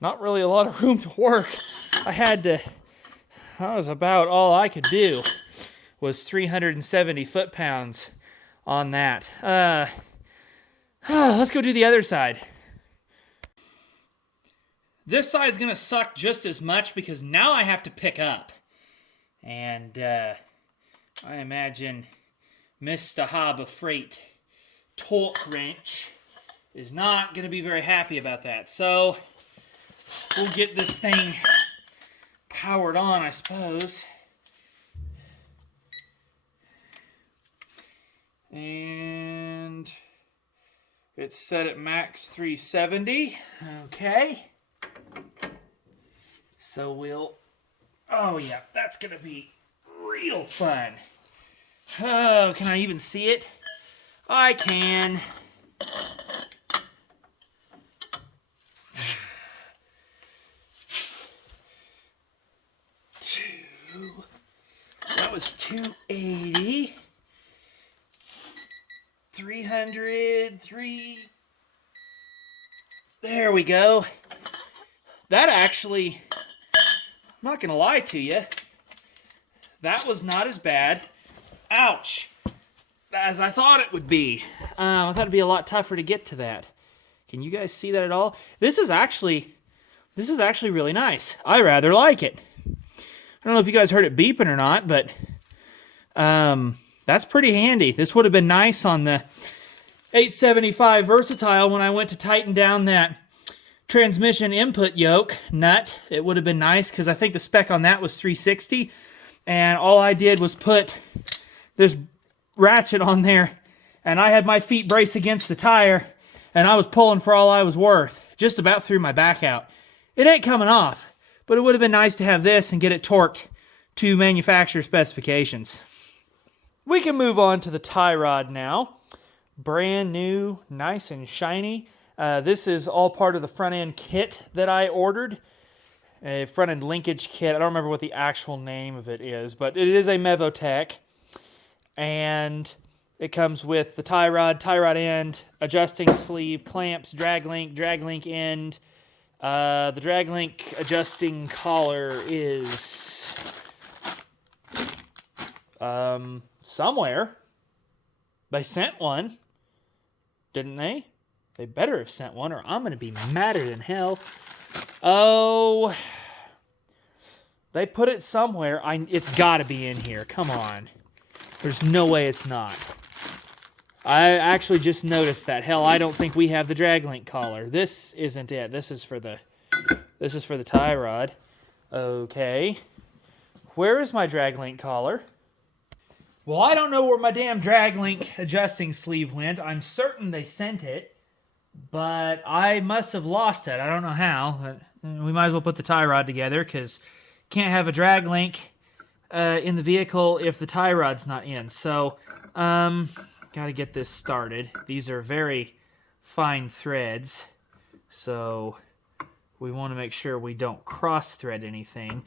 not really a lot of room to work. That was about all I could do, was 370 foot-pounds on that. Let's go do the other side. This side's gonna suck just as much because now I have to pick up. And I imagine Mr. Harbor Freight torque wrench is not gonna be very happy about that. So we'll get this thing powered on, I suppose. And it's set at max 370. Okay. So oh yeah, that's gonna be real fun. Oh, can I even see it? I can. That was 280. 300, there we go. That actually, I'm not gonna lie to you, that was not as bad, ouch, as I thought it would be. I thought it'd be a lot tougher to get to that. Can you guys see that at all? This is actually really nice. I rather like it. I don't know if you guys heard it beeping or not, but that's pretty handy. This would have been nice on the 875 Versatile when I went to tighten down that transmission input yoke nut. It would have been nice because I think the spec on that was 360, and all I did was put this ratchet on there, and I had my feet brace against the tire, and I was pulling for all I was worth. Just about threw my back out. It ain't coming off, but it would have been nice to have this and get it torqued to manufacturer specifications. We can move on to the tie rod now. Brand new, nice and shiny. This is all part of the front end kit that I ordered. A front end linkage kit. I don't remember what the actual name of it is, but it is a Mevotech. And it comes with the tie rod end, adjusting sleeve, clamps, drag link end. The drag link adjusting collar is Somewhere. They sent one, didn't they? They better have sent one, or I'm going to be madder than hell. Oh, they put it somewhere. It's got to be in here. Come on. There's no way it's not. I actually just noticed that. Hell, I don't think we have the drag link collar. This isn't it. This is for the tie rod. Okay. Where is my drag link collar? Well, I don't know where my damn drag link adjusting sleeve went. I'm certain they sent it, but I must have lost it. I don't know how. But we might as well put the tie rod together, because can't have a drag link in the vehicle if the tie rod's not in. So, got to get this started. These are very fine threads, so we want to make sure we don't cross-thread anything.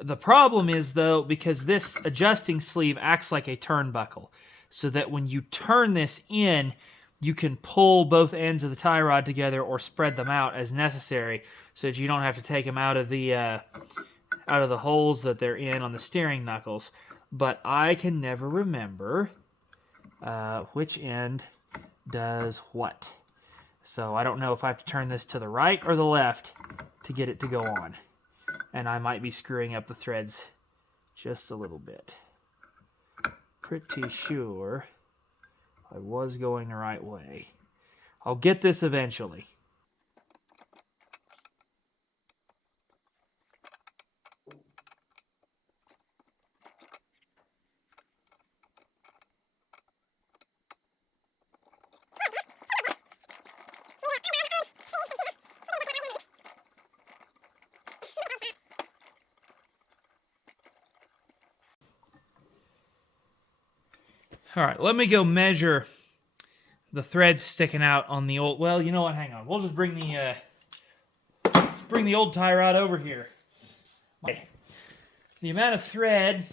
The problem is, though, because this adjusting sleeve acts like a turnbuckle, so that when you turn this in, you can pull both ends of the tie rod together or spread them out as necessary, so that you don't have to take them out of the holes that they're in on the steering knuckles. But I can never remember which end does what. So I don't know if I have to turn this to the right or the left to get it to go on. And I might be screwing up the threads just a little bit. Pretty sure I was going the right way. I'll get this eventually. All right, let me go measure the threads sticking out on the old... Well, you know what? Hang on. We'll just bring the old tie rod over here. Okay. The amount of thread,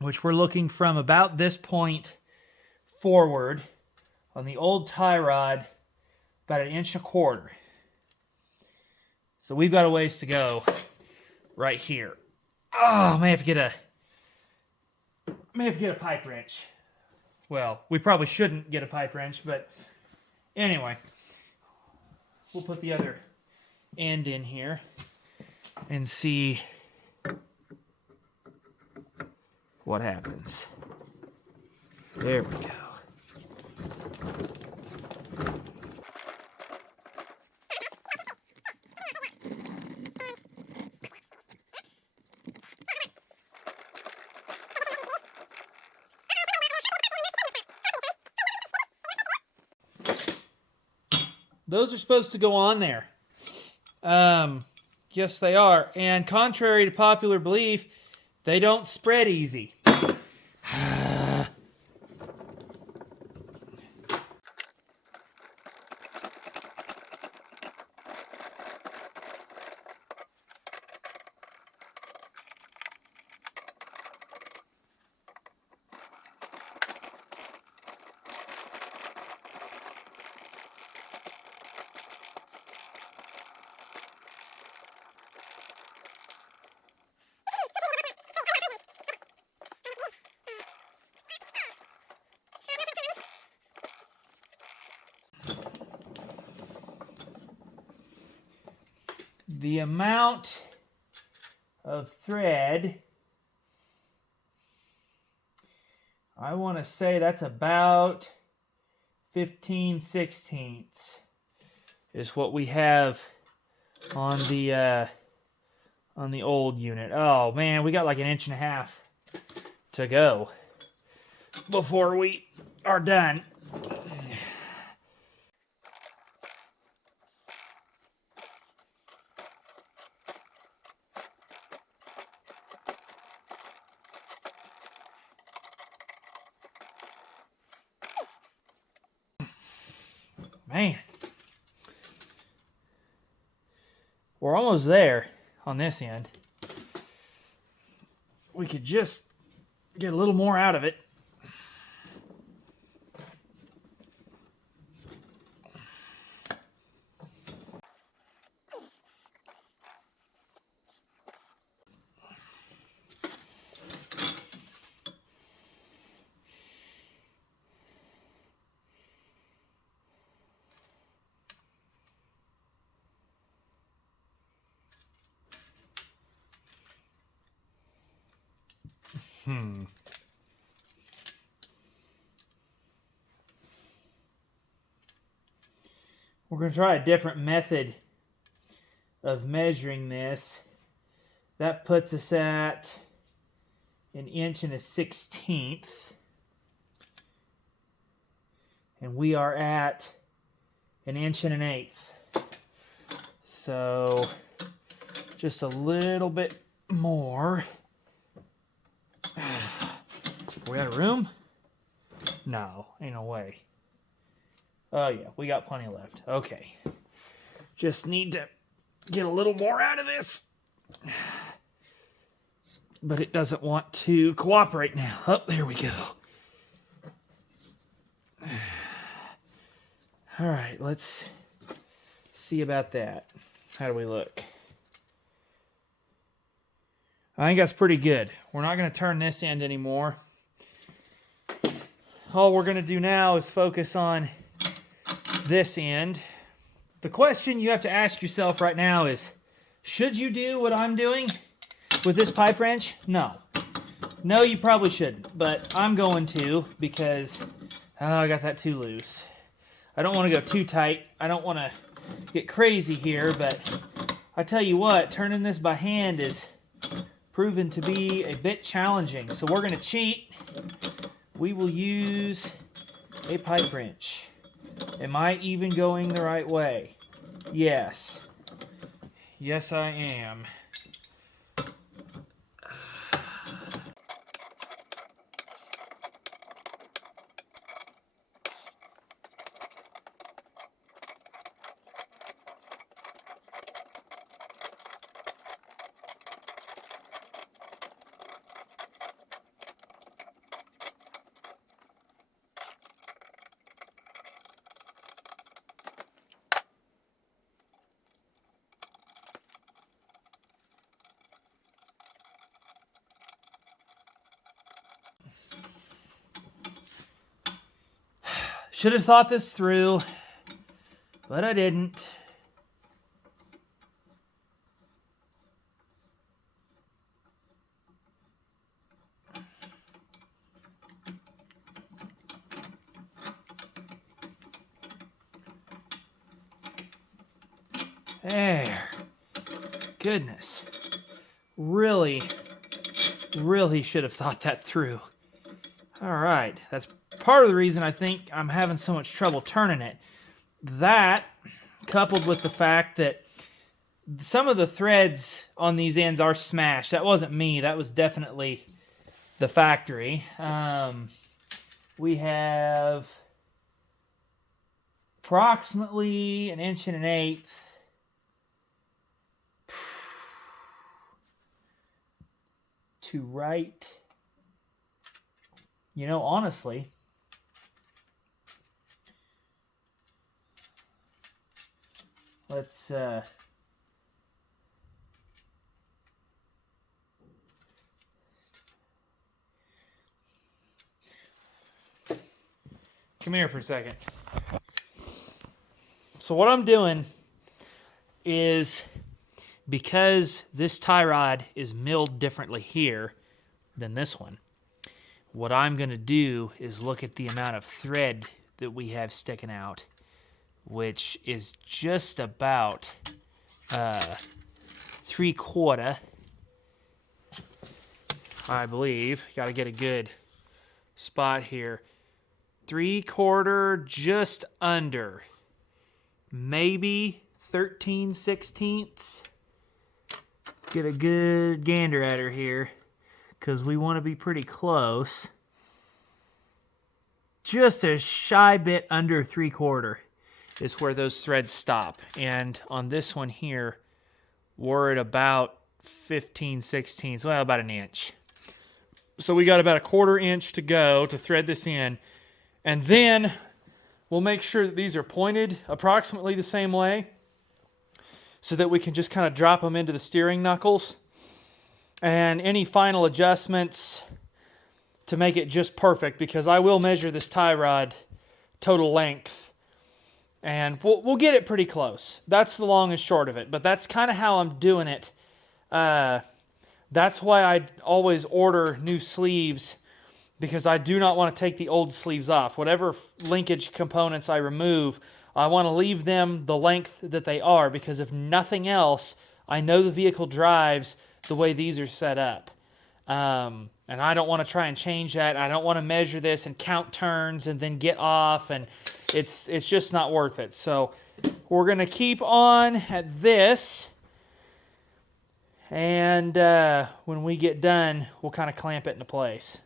which we're looking from about this point forward on the old tie rod, about 1.25 inches. So we've got a ways to go right here. Oh, I may have to get a pipe wrench. Well, we probably shouldn't get a pipe wrench, but anyway, we'll put the other end in here and see what happens. There we go. Those are supposed to go on there. Yes, they are. And contrary to popular belief, they don't spread easy. The amount of thread, I want to say that's about 15/16 is what we have on the old unit. Oh man, we got like 1.5 inches to go before we are done. Man, we're almost there on this end. We could just get a little more out of it. We're going to try a different method of measuring this. That puts us at 1 1/16. And we are at 1 1/8. So just a little bit more. We got room? No, ain't no way. Oh yeah, we got plenty left. Okay. Just need to get a little more out of this. But it doesn't want to cooperate now. Oh, there we go. All right, let's see about that. How do we look? I think that's pretty good. We're not going to turn this end anymore. All we're going to do now is focus on this end. The question you have to ask yourself right now is, should you do what I'm doing with this pipe wrench? No. No, you probably shouldn't, but I'm going to because I got that too loose. I don't want to go too tight. I don't want to get crazy here, but I tell you what, turning this by hand is proven to be a bit challenging. So we're going to cheat. We will use a pipe wrench. Am I even going the right way? Yes. Yes, I am. Should have thought this through, but I didn't. There. Goodness. Really should have thought that through. All right, that's part of the reason I think I'm having so much trouble turning it. That, coupled with the fact that some of the threads on these ends are smashed. That wasn't me. That was definitely the factory. We have approximately 1 1/8 to right. You know, honestly, let's come here for a second. So what I'm doing is, because this tie rod is milled differently here than this one, what I'm going to do is look at the amount of thread that we have sticking out, which is just about 3/4, I believe. Got to get a good spot here. 3/4, just under, maybe 13/16. Get a good gander at her here, because we want to be pretty close. Just a shy bit under 3/4 is where those threads stop. And on this one here, we're at about 15/16, well, about 1 inch. So we got about a 1/4 inch to go to thread this in. And then we'll make sure that these are pointed approximately the same way, so that we can just kind of drop them into the steering knuckles. And any final adjustments to make it just perfect, because I will measure this tie rod total length, and we'll get it pretty close. That's the long and short of it, but that's kind of how I'm doing it That's why I always order new sleeves, because I do not want to take the old sleeves off. Whatever linkage components I remove, I want to leave them the length that they are, because if nothing else, I know the vehicle drives the way these are set up. And I don't want to try and change that. I don't want to measure this and count turns and then get off, and it's just not worth it. So we're going to keep on at this, and when we get done, we'll kind of clamp it into place.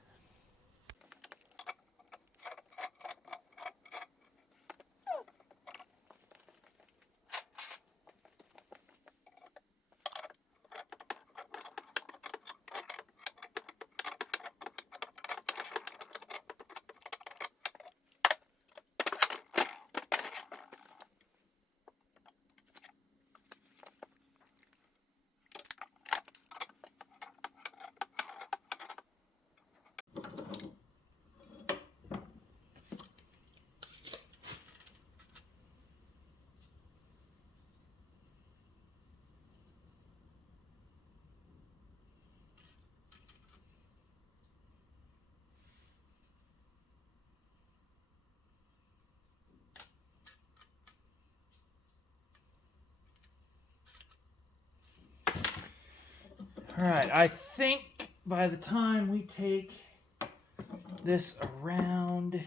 All right, I think by the time we take this around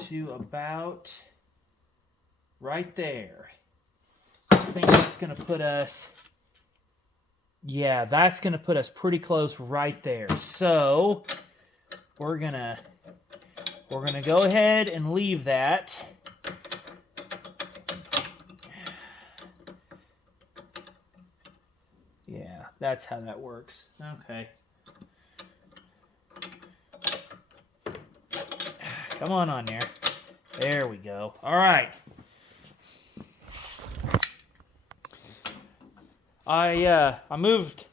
to about right there, I think that's going to put us, yeah, that's going to put us pretty close right there. So we're going to go ahead and leave that. Yeah, that's how that works. Okay. Come on there. There we go. All right. I moved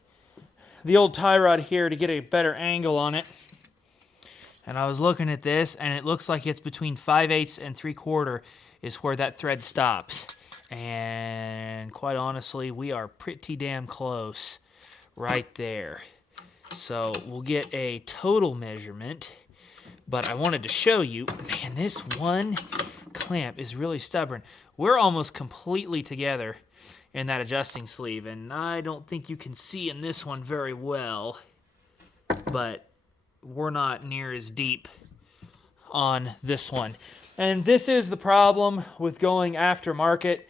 the old tie rod here to get a better angle on it. And I was looking at this, and it looks like it's between 5/8 and 3/4 is where that thread stops. And quite honestly, we are pretty damn close right there. So we'll get a total measurement, but I wanted to show you, man, this one clamp is really stubborn. We're almost completely together in that adjusting sleeve, and I don't think you can see in this one very well, but we're not near as deep on this one. And this is the problem with going aftermarket.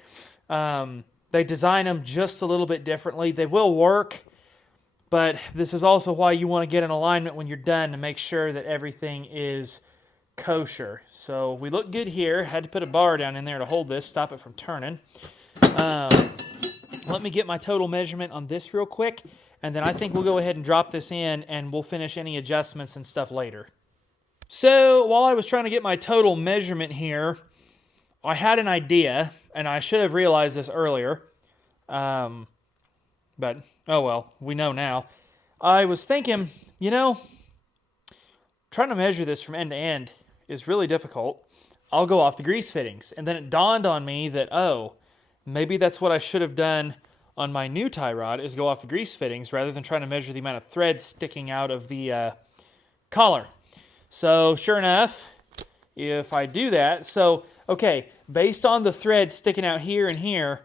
They design them just a little bit differently. They will work, but this is also why you want to get an alignment when you're done to make sure that everything is kosher. So we look good here. Had to put a bar down in there to hold this, stop it from turning. Let me get my total measurement on this real quick, and then I think we'll go ahead and drop this in, and we'll finish any adjustments and stuff later. So while I was trying to get my total measurement here, I had an idea, and I should have realized this earlier, but oh well, we know now. I was thinking, you know, trying to measure this from end to end is really difficult. I'll go off the grease fittings. And then it dawned on me that, oh, maybe that's what I should have done on my new tie rod, is go off the grease fittings rather than trying to measure the amount of thread sticking out of the collar. So sure enough, if I do that, so okay, based on the thread sticking out here and here,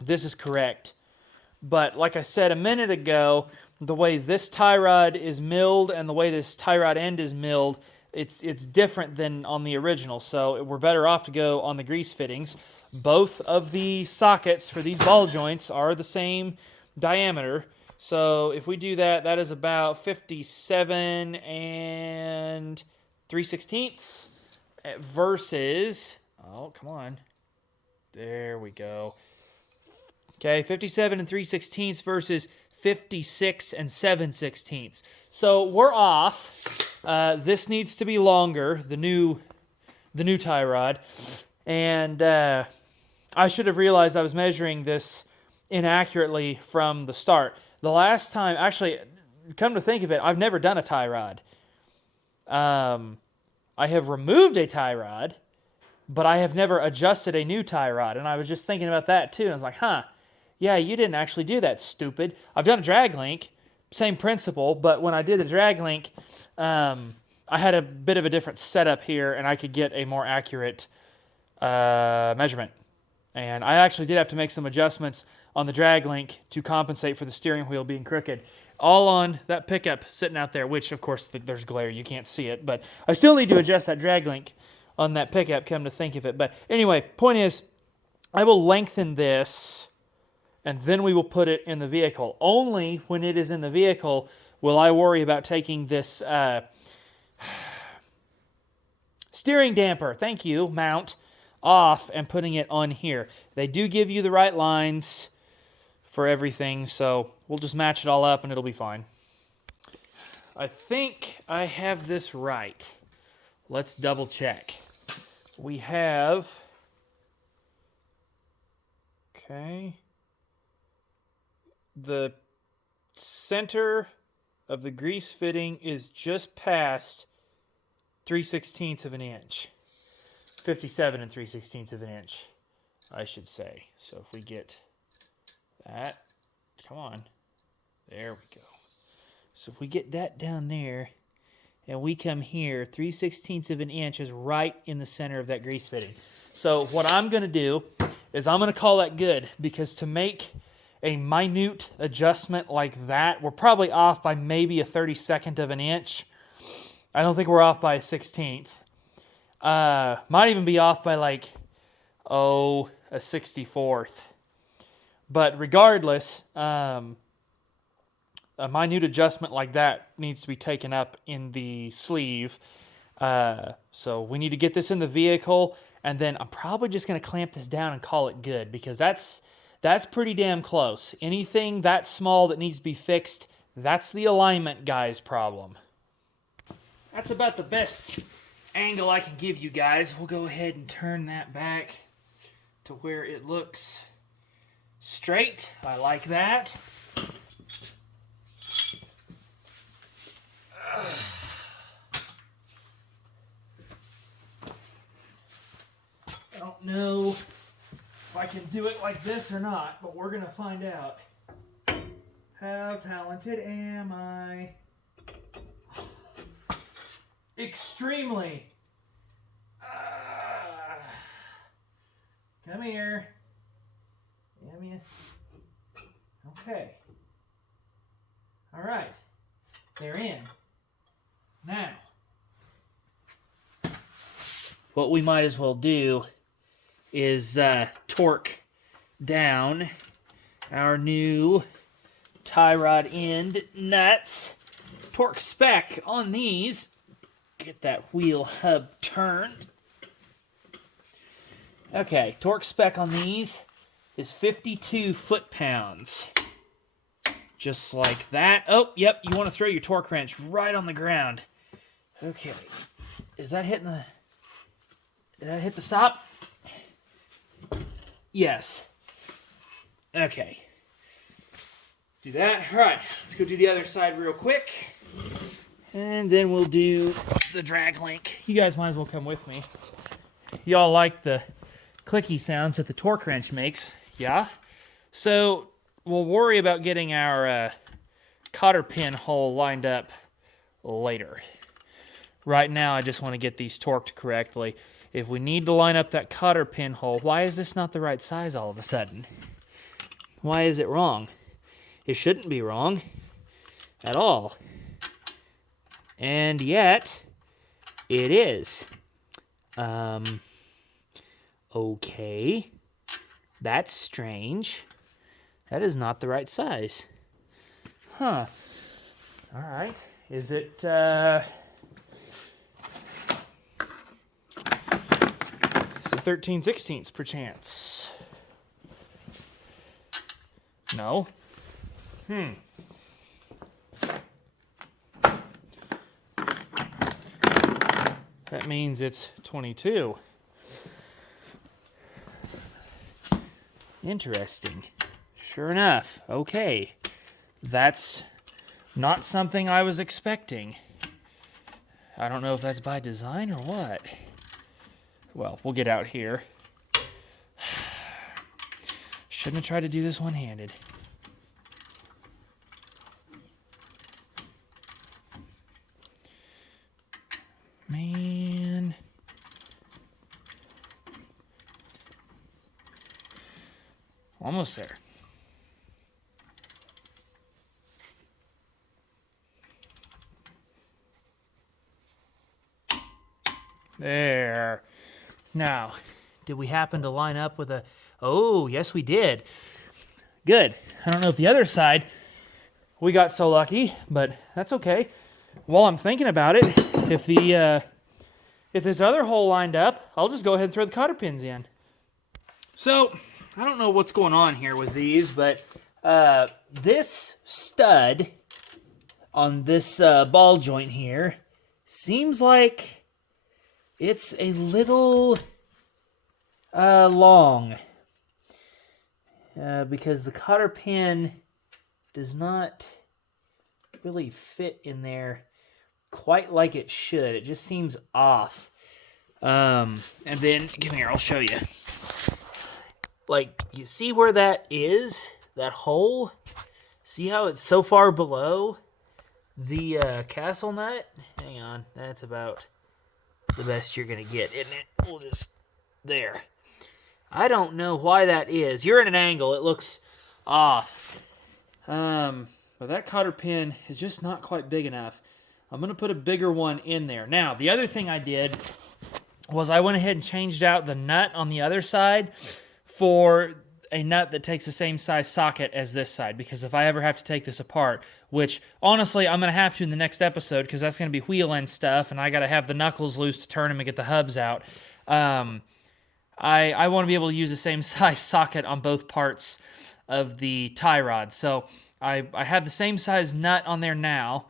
this is correct. But like I said a minute ago, the way this tie rod is milled and the way this tie rod end is milled, it's different than on the original. So we're better off to go on the grease fittings. Both of the sockets for these ball joints are the same diameter. So if we do that, that is about 57 and 3/16 versus, oh, come on. There we go. Okay, 57 and 3/16 versus 56 and 7/16. So we're off. This needs to be longer, the new tie rod. And I should have realized I was measuring this inaccurately from the start. The last time, actually, come to think of it, I've never done a tie rod. I have removed a tie rod, but I have never adjusted a new tie rod. And I was just thinking about that too. And I was like, huh, yeah, you didn't actually do that, stupid. I've done a drag link, same principle, but when I did the drag link, I had a bit of a different setup here, and I could get a more accurate measurement. And I actually did have to make some adjustments on the drag link to compensate for the steering wheel being crooked. All on that pickup sitting out there, which, of course, there's glare. You can't see it. But I still need to adjust that drag link on that pickup, come to think of it. But anyway, point is, I will lengthen this, and then we will put it in the vehicle. Only when it is in the vehicle will I worry about taking this steering damper, thank you, mount, off and putting it on here. They do give you the right lines for everything, so we'll just match it all up and it'll be fine. I think I have this right. Let's double check. We have, okay, the center of the grease fitting is just past 3/16 of an inch. 57 and 3/16 of an inch, I should say. So if we get that, come on, there we go. So if we get that down there, and we come here, 3/16 of an inch is right in the center of that grease fitting. So what I'm going to do is I'm going to call that good, because to make a minute adjustment like that, we're probably off by maybe a 32nd of an inch. I don't think we're off by a 16th. Might even be off by like, a 64th. But regardless, a minute adjustment like that needs to be taken up in the sleeve. So we need to get this in the vehicle, and then I'm probably just going to clamp this down and call it good, because that's pretty damn close. Anything that small that needs to be fixed, that's the alignment guy's problem. That's about the best angle I can give you guys. We'll go ahead and turn that back to where it looks straight. I like that. I don't know if I can do it like this or not, but we're going to find out. How talented am I? Extremely. Come here. Come here. Okay. All right. They're in. Now, what we might as well do is torque down our new tie rod end nuts. Torque spec on these. Get that wheel hub turned. Okay, torque spec on these is 52 foot-pounds. Just like that. Oh, yep, you want to throw your torque wrench right on the ground. Okay. Is that hitting the... Did that hit the stop? Yes. Okay. Do that. All right, let's go do the other side real quick. And then we'll do the drag link. You guys might as well come with me. Y'all like the clicky sounds that the torque wrench makes, yeah? So we'll worry about getting our cotter pin hole lined up later. Right now, I just want to get these torqued correctly. If we need to line up that cotter pin hole, why is this not the right size all of a sudden? Why is it wrong? It shouldn't be wrong at all. And yet, it is. Okay. That's strange. That is not the right size. Huh. All right. Is it, Is it 13/16 perchance? No. That means it's 22. Interesting. Sure enough. Okay. That's not something I was expecting. I don't know if that's by design or what. Well, we'll get out here. Shouldn't have tried to do this one-handed. Almost there. There. Now, did we happen to line up with a... Oh, yes, we did. Good. I don't know if the other side we got so lucky, but that's okay. While I'm thinking about it, if this other hole lined up, I'll just go ahead and throw the cotter pins in. So, I don't know what's going on here with these, but this stud on this ball joint here seems like it's a little long because the cotter pin does not really fit in there quite like it should. It just seems off. And then, come here, I'll show you. Like, you see where that is? That hole? See how it's so far below the castle nut? Hang on, that's about the best you're going to get, isn't it? We'll just... There. I don't know why that is. You're at an angle. It looks off. But that cotter pin is just not quite big enough. I'm going to put a bigger one in there. Now, the other thing I did was I went ahead and changed out the nut on the other side for a nut that takes the same size socket as this side, because if I ever have to take this apart, which honestly I'm going to have to in the next episode because that's going to be wheel end stuff and I got to have the knuckles loose to turn them and get the hubs out. I want to be able to use the same size socket on both parts of the tie rod. So I have the same size nut on there now.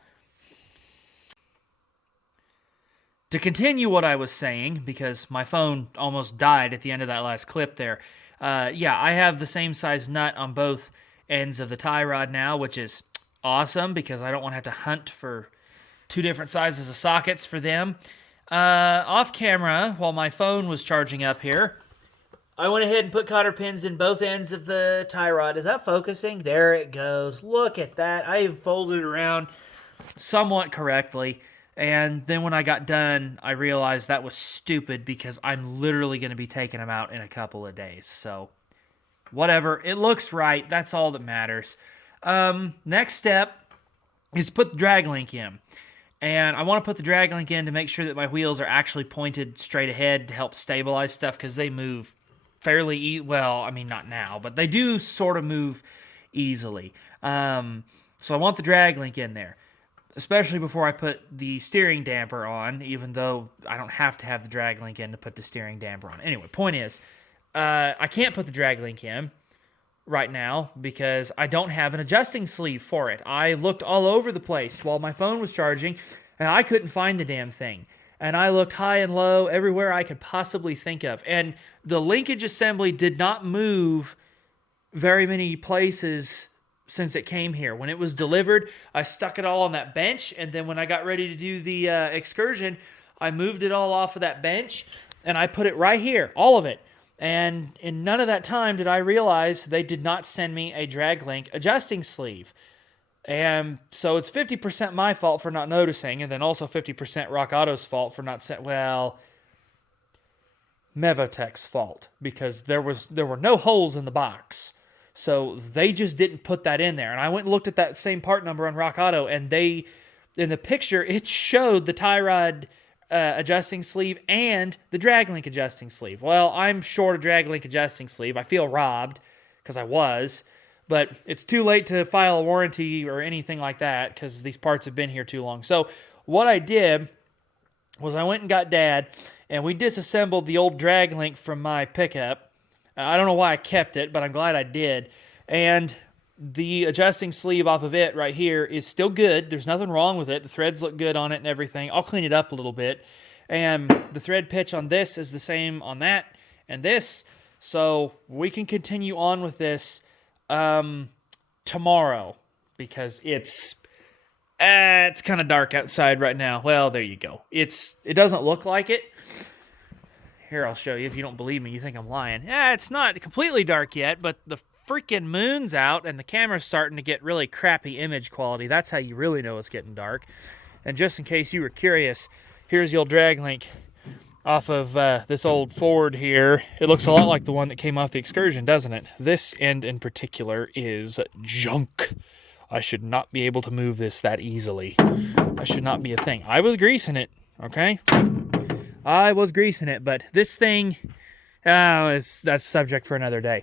To continue what I was saying, because my phone almost died at the end of that last clip there, yeah, I have the same size nut on both ends of the tie rod now, which is awesome because I don't want to have to hunt for two different sizes of sockets for them. Off camera, while my phone was charging up here, I went ahead and put cotter pins in both ends of the tie rod. Is that focusing? There it goes. Look at that. I have folded it around somewhat correctly. And then when I got done, I realized that was stupid because I'm literally going to be taking them out in a couple of days. So, whatever. It looks right. That's all that matters. Next step is put the drag link in. And I want to put the drag link in to make sure that my wheels are actually pointed straight ahead to help stabilize stuff because they move fairly well, I mean, not now, but they do sort of move easily. So I want the drag link in there, especially before I put the steering damper on, even though I don't have to have the drag link in to put the steering damper on. Anyway, point is, I can't put the drag link in right now because I don't have an adjusting sleeve for it. I looked all over the place while my phone was charging, and I couldn't find the damn thing. And I looked high and low everywhere I could possibly think of. And the linkage assembly did not move very many places since it came here. When it was delivered, I stuck it all on that bench, and then when I got ready to do the excursion, I moved it all off of that bench, and I put it right here, all of it. And in none of that time did I realize they did not send me a drag link adjusting sleeve. And so it's 50% my fault for not noticing, and then also 50% Rock Auto's fault for not Mevotech's fault, because there were no holes in the box. So they just didn't put that in there. And I went and looked at that same part number on Rock Auto, and they, in the picture, it showed the tie rod adjusting sleeve and the drag link adjusting sleeve. Well, I'm short a drag link adjusting sleeve. I feel robbed, because I was. But it's too late to file a warranty or anything like that because these parts have been here too long. So what I did was I went and got Dad, and we disassembled the old drag link from my pickup. I don't know why I kept it, but I'm glad I did. And the adjusting sleeve off of it right here is still good. There's nothing wrong with it. The threads look good on it and everything. I'll clean it up a little bit. And the thread pitch on this is the same on that and this. So we can continue on with this tomorrow, because it's kind of dark outside right now. Well, there you go. It doesn't look like it. Here, I'll show you if you don't believe me. You think I'm lying. It's not completely dark yet, but the freaking moon's out and the camera's starting to get really crappy image quality. That's how you really know it's getting dark. And just in case you were curious, here's the old drag link off of this old Ford here. It looks a lot like the one that came off the Excursion, doesn't it? This end in particular is junk. I should not be able to move this that easily. That should not be a thing. I was greasing it, okay? I was greasing it, but this thing, that's subject for another day.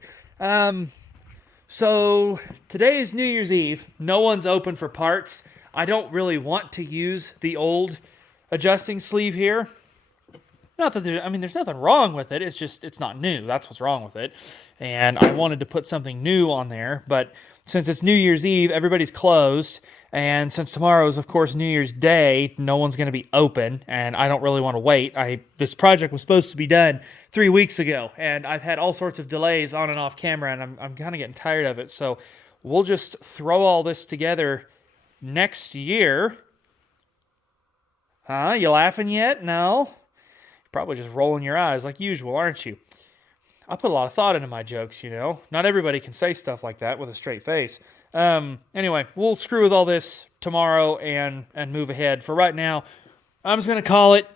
So today is New Year's Eve. No one's open for parts. I don't really want to use the old adjusting sleeve here. Not that there's nothing wrong with it. It's just, it's not new. That's what's wrong with it. And I wanted to put something new on there, but since it's New Year's Eve, everybody's closed. And since tomorrow is, of course, New Year's Day, no one's going to be open, and I don't really want to wait. This project was supposed to be done 3 weeks ago, and I've had all sorts of delays on and off camera, and I'm kind of getting tired of it. So we'll just throw all this together next year. Huh? You laughing yet? No? You're probably just rolling your eyes like usual, aren't you? I put a lot of thought into my jokes, you know. Not everybody can say stuff like that with a straight face. Anyway, we'll screw with all this tomorrow and move ahead. For right now, I'm just going to call it.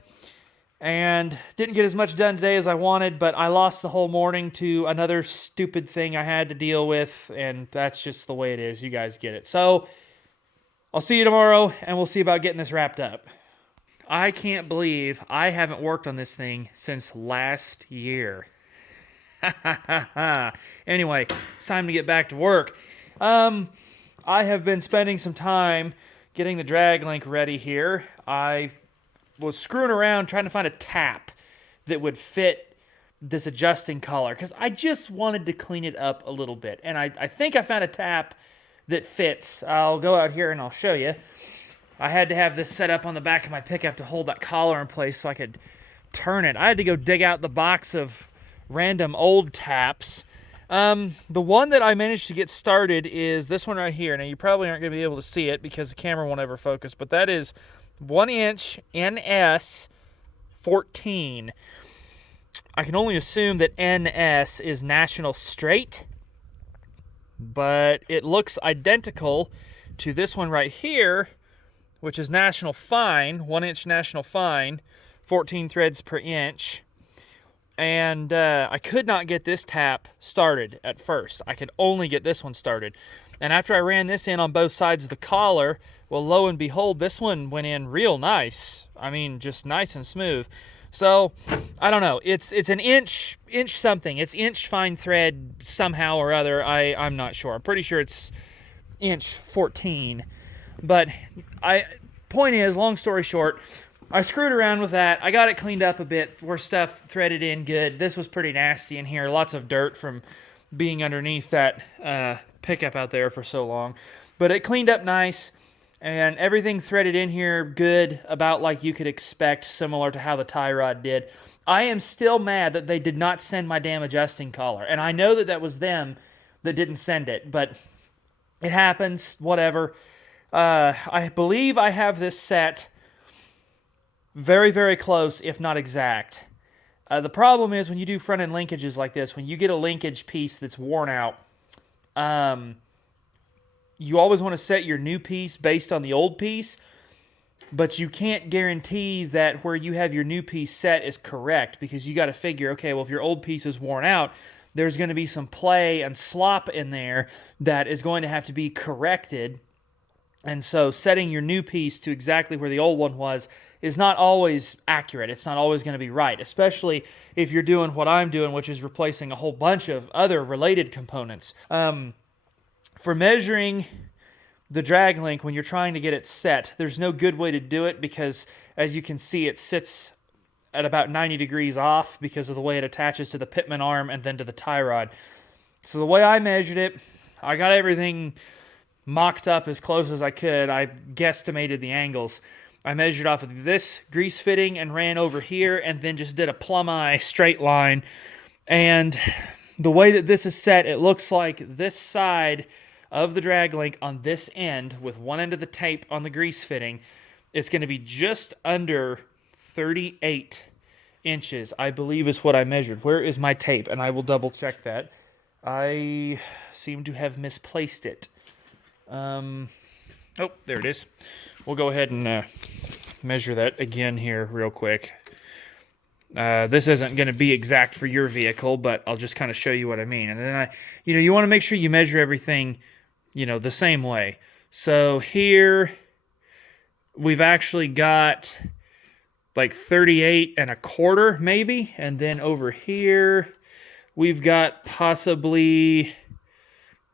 And didn't get as much done today as I wanted, but I lost the whole morning to another stupid thing I had to deal with, and that's just the way it is. You guys get it. So, I'll see you tomorrow, and we'll see about getting this wrapped up. I can't believe I haven't worked on this thing since last year. Anyway, it's time to get back to work. I have been spending some time getting the drag link ready here. I was screwing around trying to find a tap that would fit this adjusting collar because I just wanted to clean it up a little bit. And I think I found a tap that fits. I'll go out here and I'll show you. I had to have this set up on the back of my pickup to hold that collar in place so I could turn it. I had to go dig out the box of random old taps. The one that I managed to get started is this one right here. Now, you probably aren't going to be able to see it because the camera won't ever focus, but that is 1-inch NS 14. I can only assume that NS is National Straight, but it looks identical to this one right here, which is National Fine, 1-inch National Fine, 14 threads per inch. And I could not get this tap started at first. I could only get this one started. And after I ran this in on both sides of the collar, well, lo and behold, this one went in real nice. I mean, just nice and smooth. So, I don't know. It's an inch something. It's inch fine thread somehow or other. I'm not sure. I'm pretty sure it's inch 14. But point is, long story short, I screwed around with that. I got it cleaned up a bit where stuff threaded in good. This was pretty nasty in here. Lots of dirt from being underneath that pickup out there for so long. But it cleaned up nice, and everything threaded in here good, about like you could expect, similar to how the tie rod did. I am still mad that they did not send my damn adjusting collar. And I know that that was them that didn't send it, but it happens, whatever. I believe I have this set very, very close, if not exact. The problem is when you do front-end linkages like this, when you get a linkage piece that's worn out, you always want to set your new piece based on the old piece, but you can't guarantee that where you have your new piece set is correct, because you got to figure, okay, well, if your old piece is worn out, there's going to be some play and slop in there that is going to have to be corrected. And so setting your new piece to exactly where the old one was is not always accurate. It's not always going to be right, especially if you're doing what I'm doing, which is replacing a whole bunch of other related components. For measuring the drag link when you're trying to get it set, there's no good way to do it because, as you can see, it sits at about 90 degrees off because of the way it attaches to the pitman arm and then to the tie rod. So the way I measured it, I got everything mocked up as close as I could. I guesstimated the angles. I measured off of this grease fitting and ran over here and then just did a plumb-eye straight line. And the way that this is set, it looks like this side of the drag link on this end with one end of the tape on the grease fitting, it's going to be just under 38 inches, I believe is what I measured. Where is my tape? And I will double check that. I seem to have misplaced it. Oh, there it is. We'll go ahead and measure that again here real quick. This isn't going to be exact for your vehicle, but I'll just kind of show you what I mean. And then you want to make sure you measure everything, the same way. So here we've actually got like 38.25 maybe. And then over here we've got possibly,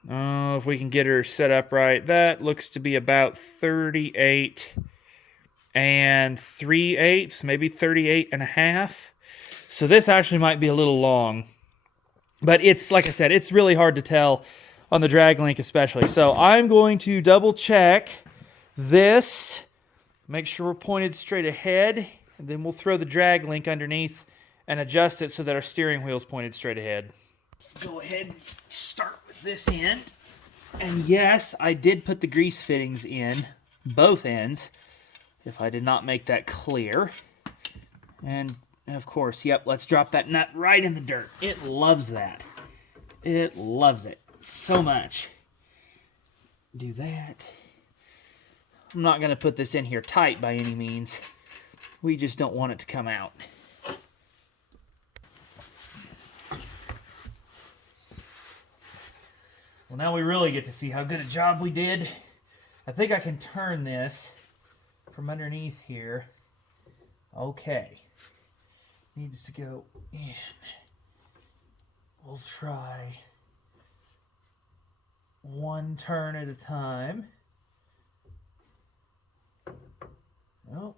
if we can get her set up right, that looks to be about 38 3/8, maybe 38.5. So this actually might be a little long. But it's, like I said, it's really hard to tell on the drag link especially. So I'm going to double check this, make sure we're pointed straight ahead, and then we'll throw the drag link underneath and adjust it so that our steering wheel's pointed straight ahead. Go ahead and start with this end. And yes, I did put the grease fittings in both ends, if I did not make that clear. And of course, yep, let's drop that nut right in the dirt. It loves that. It loves it so much. Do that. I'm not going to put this in here tight by any means. We just don't want it to come out. Well, now we really get to see how good a job we did. I think I can turn this from underneath here. Okay. Needs to go in. We'll try one turn at a time. Nope.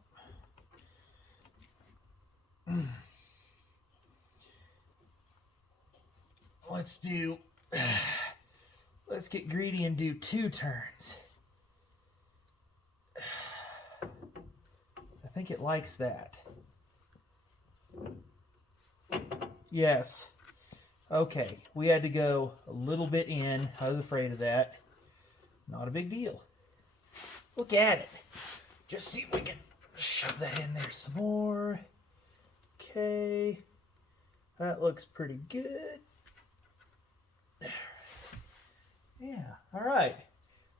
Let's get greedy and do 2 turns. I think it likes that. Yes. Okay, we had to go a little bit in. I was afraid of that. Not a big deal. Look at it. Just see if we can shove that in there some more. Okay. That looks pretty good. Yeah, all right.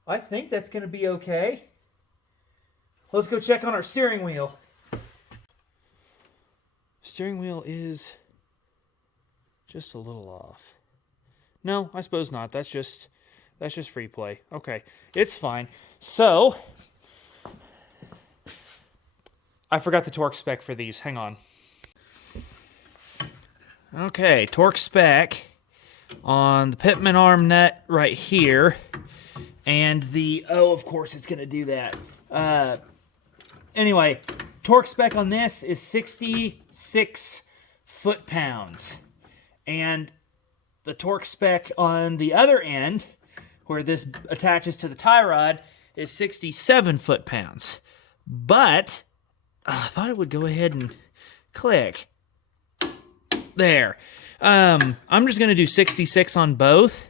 I think that's going to be okay. Let's go check on our steering wheel. Steering wheel is just a little off. No, I suppose not. That's just free play. Okay, it's fine. So, I forgot the torque spec for these. Hang on. Okay, torque spec on the pitman arm nut right here. And of course it's going to do that. Anyway, torque spec on this is 66 foot-pounds. And the torque spec on the other end, where this attaches to the tie rod, is 67 foot-pounds. But I thought it would go ahead and click. There. I'm just going to do 66 on both,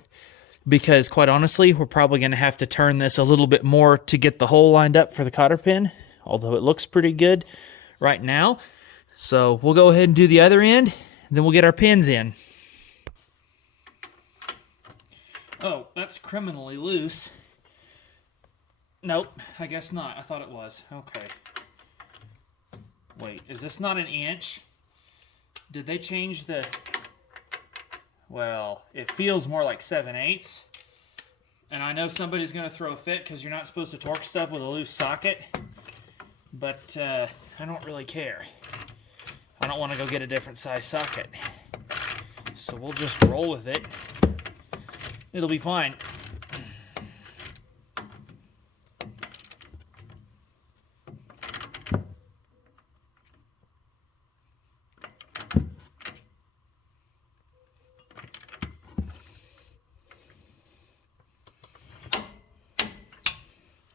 because quite honestly, we're probably going to have to turn this a little bit more to get the hole lined up for the cotter pin, although it looks pretty good right now. So we'll go ahead and do the other end, then we'll get our pins in. Oh, that's criminally loose. Nope, I guess not. I thought it was. Okay. Wait, is this not an inch? Did they change the... Well, it feels more like 7/8. And I know somebody's going to throw a fit because you're not supposed to torque stuff with a loose socket. But I don't really care. I don't want to go get a different size socket. So we'll just roll with it. It'll be fine.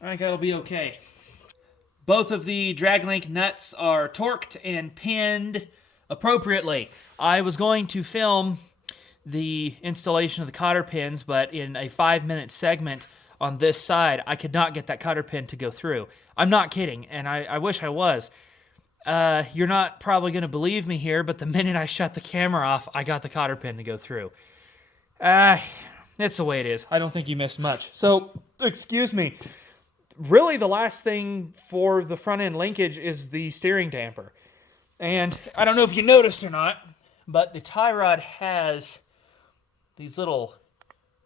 I think that'll be okay. Both of the drag link nuts are torqued and pinned appropriately. I was going to film the installation of the cotter pins, but in a 5-minute segment on this side, I could not get that cotter pin to go through. I'm not kidding, and I wish I was. You're not probably going to believe me here, but the minute I shut the camera off, I got the cotter pin to go through. It's the way it is. I don't think you missed much. So, excuse me. Really, the last thing for the front end linkage is the steering damper. And I don't know if you noticed or not, but the tie rod has these little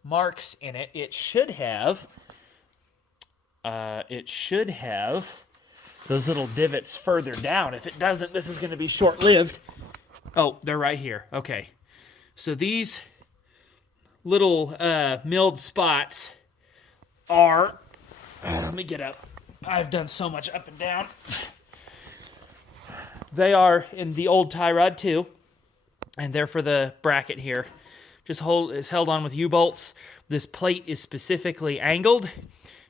marks in it. It should have those little divots further down. If it doesn't, this is going to be short-lived. Oh, they're right here. Okay. So these little milled spots are, let me get up. I've done so much up and down. They are in the old tie rod too, and they're for the bracket here. It's held on with U-bolts. This plate is specifically angled.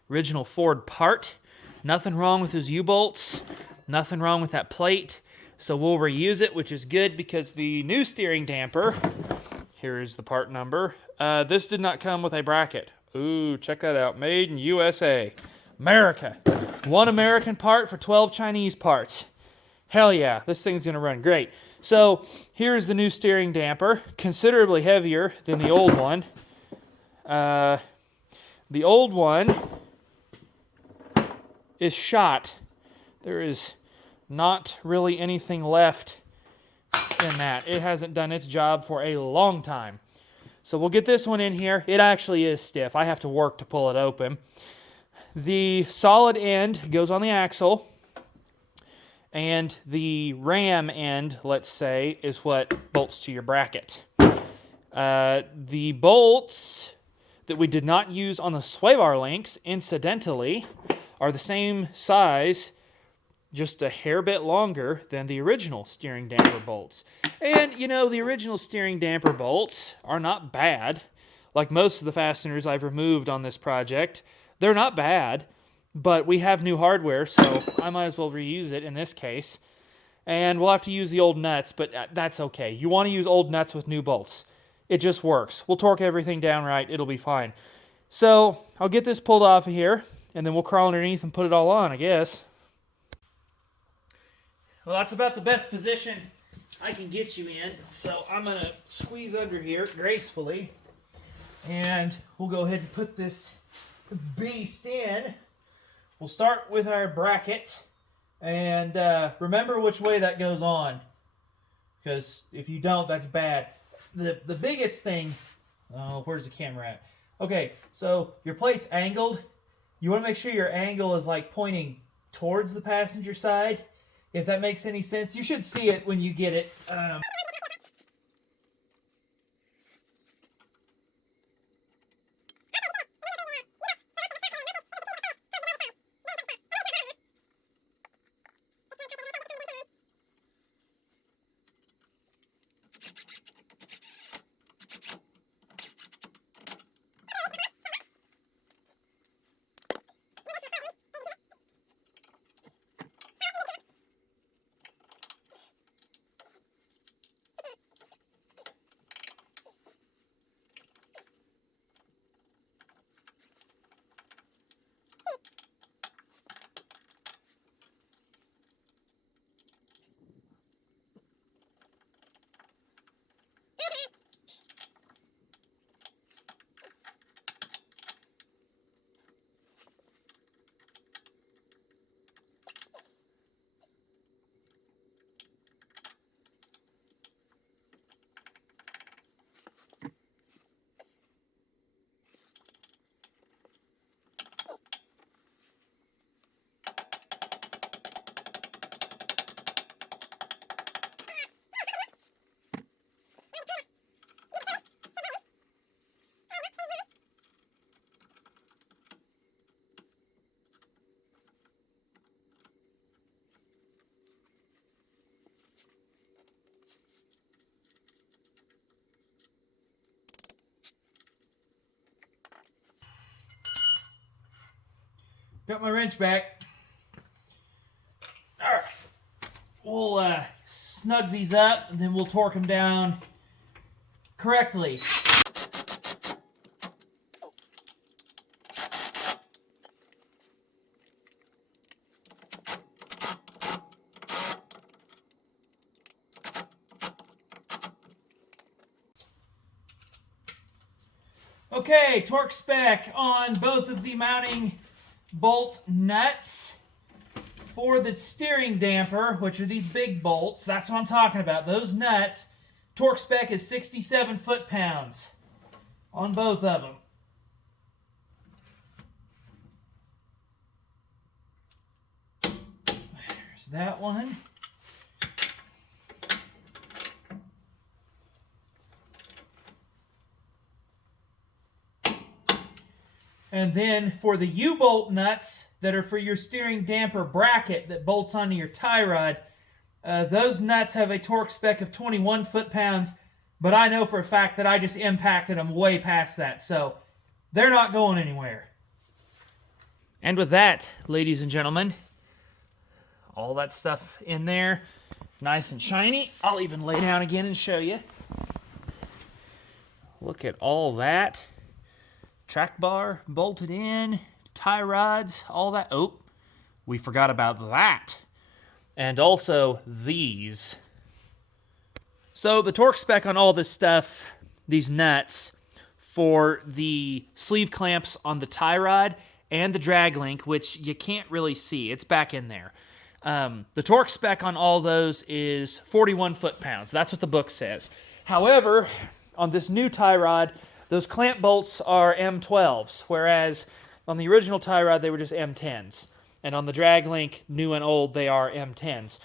Original Ford part. Nothing wrong with those U-bolts. Nothing wrong with that plate. So we'll reuse it, which is good because the new steering damper, here's the part number. This did not come with a bracket. Ooh, check that out. Made in USA. America. One American part for 12 Chinese parts. Hell yeah, this thing's going to run great. So here's the new steering damper, considerably heavier than the old one. The old one is shot. There is not really anything left in that. It hasn't done its job for a long time. So we'll get this one in here. It actually is stiff. I have to work to pull it open. The solid end goes on the axle. And the ram end, let's say, is what bolts to your bracket. The bolts that we did not use on the sway bar links, incidentally, are the same size, just a hair bit longer than the original steering damper bolts. And, you know, the original steering damper bolts are not bad. Like most of the fasteners I've removed on this project, they're not bad. But we have new hardware, so I might as well reuse it in this case. And we'll have to use the old nuts, but that's okay. You want to use old nuts with new bolts. It just works. We'll torque everything down right. It'll be fine. So I'll get this pulled off of here, and then we'll crawl underneath and put it all on, I guess. Well, that's about the best position I can get you in. So I'm going to squeeze under here gracefully, and we'll go ahead and put this beast in. We'll start with our bracket, and remember which way that goes on, because if you don't, that's bad. The biggest thing, oh, where's the camera at? Okay, so your plate's angled. You want to make sure your angle is like pointing towards the passenger side, if that makes any sense. You should see it when you get it. Got my wrench back. All right. We'll snug these up, and then we'll torque them down correctly. Okay, torque spec on both of the mounting bolt nuts for the steering damper, which are these big bolts, that's what I'm talking about. Those nuts, torque spec is 67 foot-pounds on both of them. There's that one. And then for the U-bolt nuts that are for your steering damper bracket that bolts onto your tie rod, those nuts have a torque spec of 21 foot-pounds, but I know for a fact that I just impacted them way past that, so they're not going anywhere. And with that, ladies and gentlemen, all that stuff in there, nice and shiny. I'll even lay down again and show you. Look at all that. Track bar bolted in, tie rods, all that. Oh, we forgot about that. And also these. So the torque spec on all this stuff, these nuts, for the sleeve clamps on the tie rod and the drag link, which you can't really see. It's back in there. The torque spec on all those is 41 foot-pounds. That's what the book says. However, on this new tie rod, those clamp bolts are M12s, whereas on the original tie rod, they were just M10s. And on the drag link, new and old, they are M10s.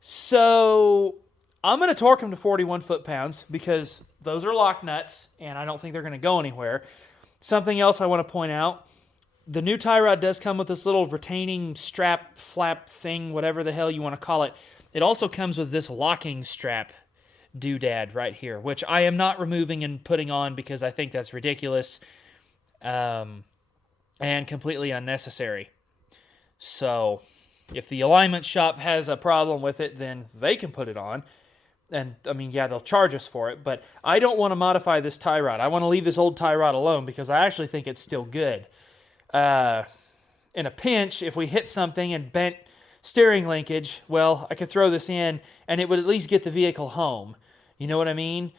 So I'm going to torque them to 41 foot-pounds because those are lock nuts, and I don't think they're going to go anywhere. Something else I want to point out, the new tie rod does come with this little retaining strap, flap thing, whatever the hell you want to call it. It also comes with this locking strap doodad right here, which I am not removing and putting on because I think that's ridiculous and completely unnecessary. So if the alignment shop has a problem with it, then they can put it on. And, I mean, yeah, they'll charge us for it, but I don't want to modify this tie rod. I want to leave this old tie rod alone because I actually think it's still good. In a pinch, if we hit something and bent steering linkage, well, I could throw this in and it would at least get the vehicle home. You know what I mean?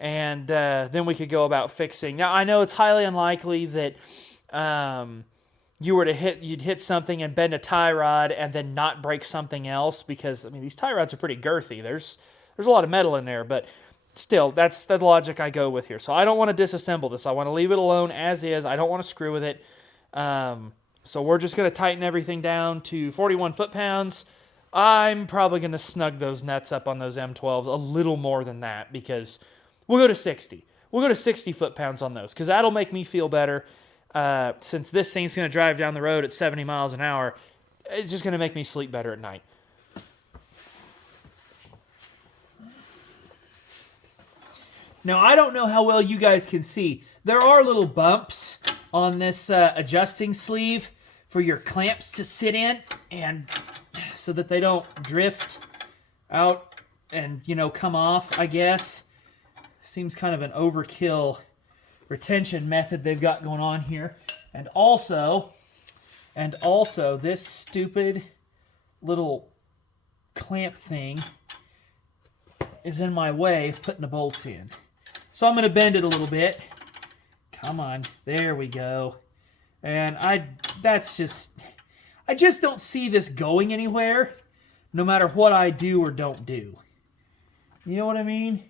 And then we could go about fixing. Now, I know it's highly unlikely that you'd hit something and bend a tie rod and then not break something else because, I mean, these tie rods are pretty girthy. There's a lot of metal in there, but still, that's the logic I go with here. So I don't want to disassemble this. I want to leave it alone as is. I don't want to screw with it. So we're just going to tighten everything down to 41 foot-pounds. I'm probably going to snug those nuts up on those M12s a little more than that because we'll go to 60. We'll go to 60 foot-pounds on those because that'll make me feel better. Since this thing's going to drive down the road at 70 miles an hour, it's just going to make me sleep better at night. Now, I don't know how well you guys can see. There are little bumps on this adjusting sleeve for your clamps to sit in, and so that they don't drift out and, you know, come off, I guess. Seems kind of an overkill retention method they've got going on here. And also this stupid little clamp thing is in my way of putting the bolts in. So I'm going to bend it a little bit. Come on, there we go. And I just don't see this going anywhere, no matter what I do or don't do. You know what I mean?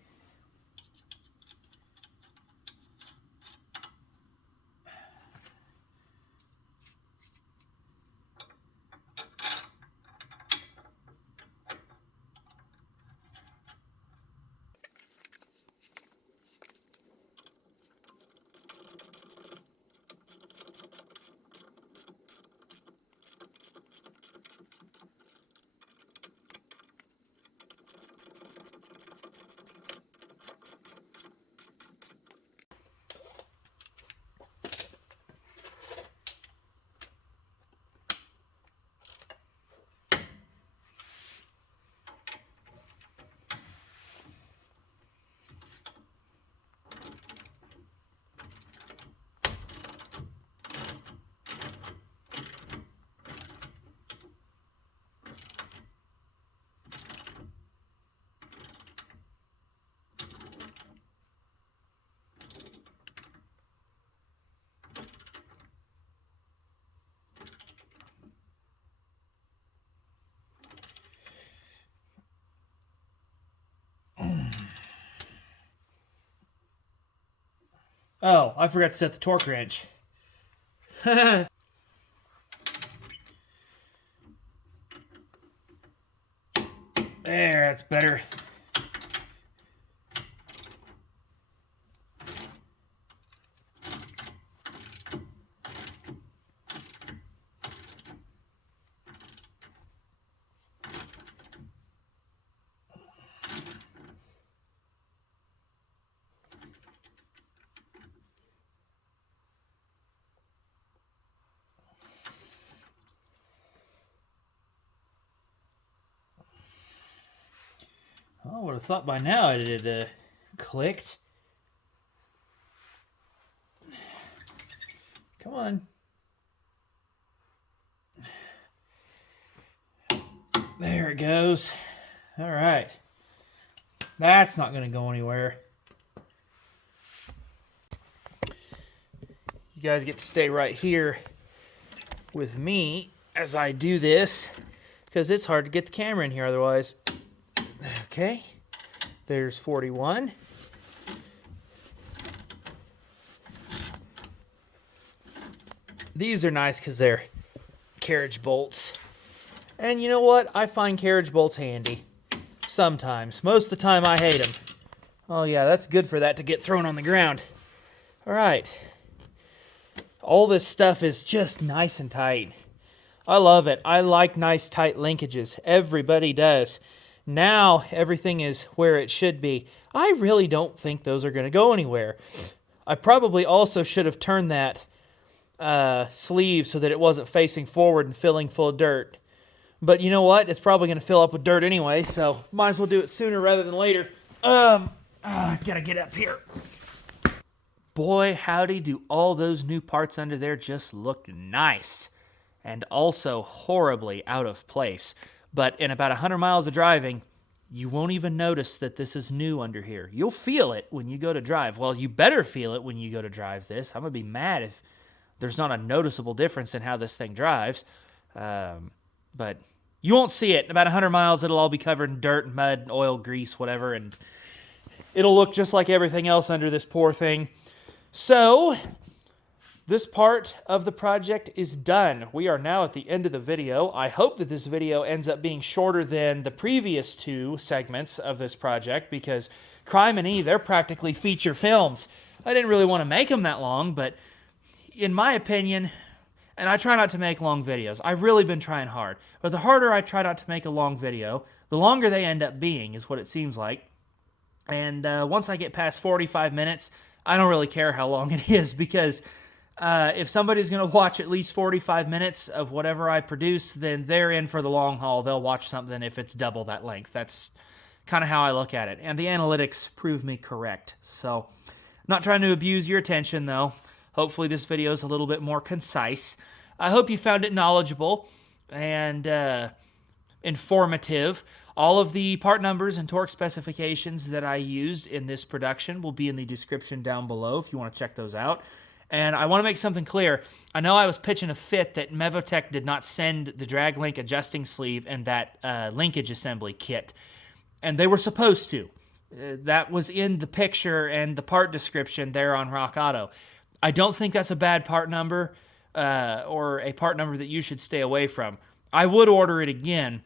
Oh, I forgot to set the torque wrench. There, that's better. I would have thought by now it had clicked. Come on. There it goes. All right. That's not going to go anywhere. You guys get to stay right here with me as I do this, because it's hard to get the camera in here otherwise. Okay, there's 41. These are nice because they're carriage bolts. And you know what? I find carriage bolts handy. Sometimes. Most of the time I hate them. Oh yeah, that's good for that to get thrown on the ground. Alright. All this stuff is just nice and tight. I love it. I like nice tight linkages. Everybody does. Now everything is where it should be. I really don't think those are going to go anywhere. I probably also should have turned that sleeve so that it wasn't facing forward and filling full of dirt. But you know what? It's probably going to fill up with dirt anyway, so might as well do it sooner rather than later. Gotta get up here. Boy, howdy, do all those new parts under there just look nice. And also horribly out of place. But in about 100 miles of driving, you won't even notice that this is new under here. You'll feel it when you go to drive. Well, you better feel it when you go to drive this. I'm going to be mad if there's not a noticeable difference in how this thing drives. But you won't see it. In about 100 miles, it'll all be covered in dirt, mud, oil, grease, whatever. And it'll look just like everything else under this poor thing. So this part of the project is done. We are now at the end of the video. I hope that this video ends up being shorter than the previous two segments of this project because Crime and E, they're practically feature films. I didn't really want to make them that long, but in my opinion, and I try not to make long videos. I've really been trying hard. But the harder I try not to make a long video, the longer they end up being, is what it seems like. And once I get past 45 minutes, I don't really care how long it is because if somebody's going to watch at least 45 minutes of whatever I produce, then they're in for the long haul. They'll watch something if it's double that length. That's kind of how I look at it. And the analytics prove me correct. So, not trying to abuse your attention, though. Hopefully this video is a little bit more concise. I hope you found it knowledgeable and informative. All of the part numbers and torque specifications that I used in this production will be in the description down below if you want to check those out. And I want to make something clear. I know I was pitching a fit that Mevotech did not send the drag link adjusting sleeve and that linkage assembly kit. And they were supposed to. That was in the picture and the part description there on Rock Auto. I don't think that's a bad part number or a part number that you should stay away from. I would order it again.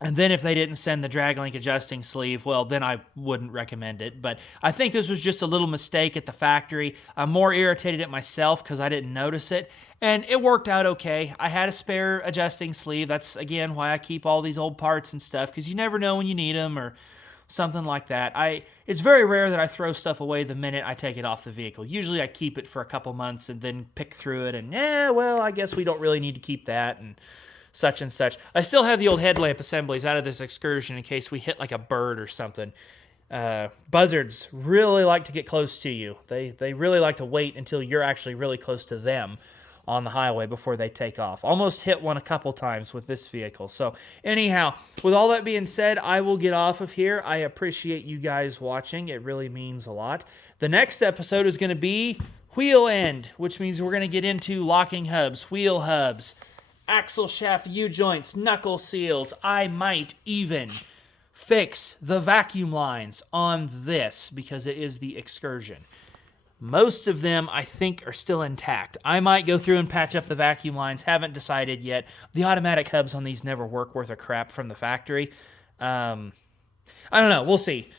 And then if they didn't send the drag link adjusting sleeve, well, then I wouldn't recommend it. But I think this was just a little mistake at the factory. I'm more irritated at myself because I didn't notice it. And it worked out okay. I had a spare adjusting sleeve. That's, again, why I keep all these old parts and stuff, because you never know when you need them or something like that. It's very rare that I throw stuff away the minute I take it off the vehicle. Usually I keep it for a couple months and then pick through it and, well, I guess we don't really need to keep that and such and such. I still have the old headlamp assemblies out of this Excursion in case we hit like a bird or something. Buzzards really like to get close to you. They really like to wait until you're actually really close to them on the highway before they take off. Almost hit one a couple times with this vehicle. So anyhow, with all that being said, I will get off of here. I appreciate you guys watching. It really means a lot. The next episode is going to be wheel end, which means we're going to get into locking hubs, wheel hubs, axle shaft U-joints, knuckle seals. I might even fix the vacuum lines on this because it is the Excursion. Most of them, I think, are still intact. I might go through and patch up the vacuum lines. Haven't decided yet. The automatic hubs on these never work worth a crap from the factory. I don't know. We'll see.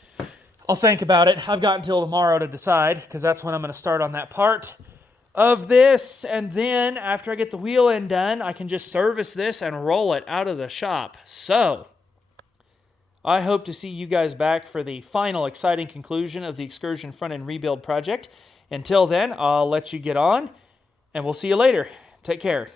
I'll think about it. I've got until tomorrow to decide, because that's when I'm going to start on that part of this. And then, after I get the wheel end done, I can just service this and roll it out of the shop. So, I hope to see you guys back for the final exciting conclusion of the Excursion front end rebuild project. Until then, I'll let you get on, and we'll see you later. Take care.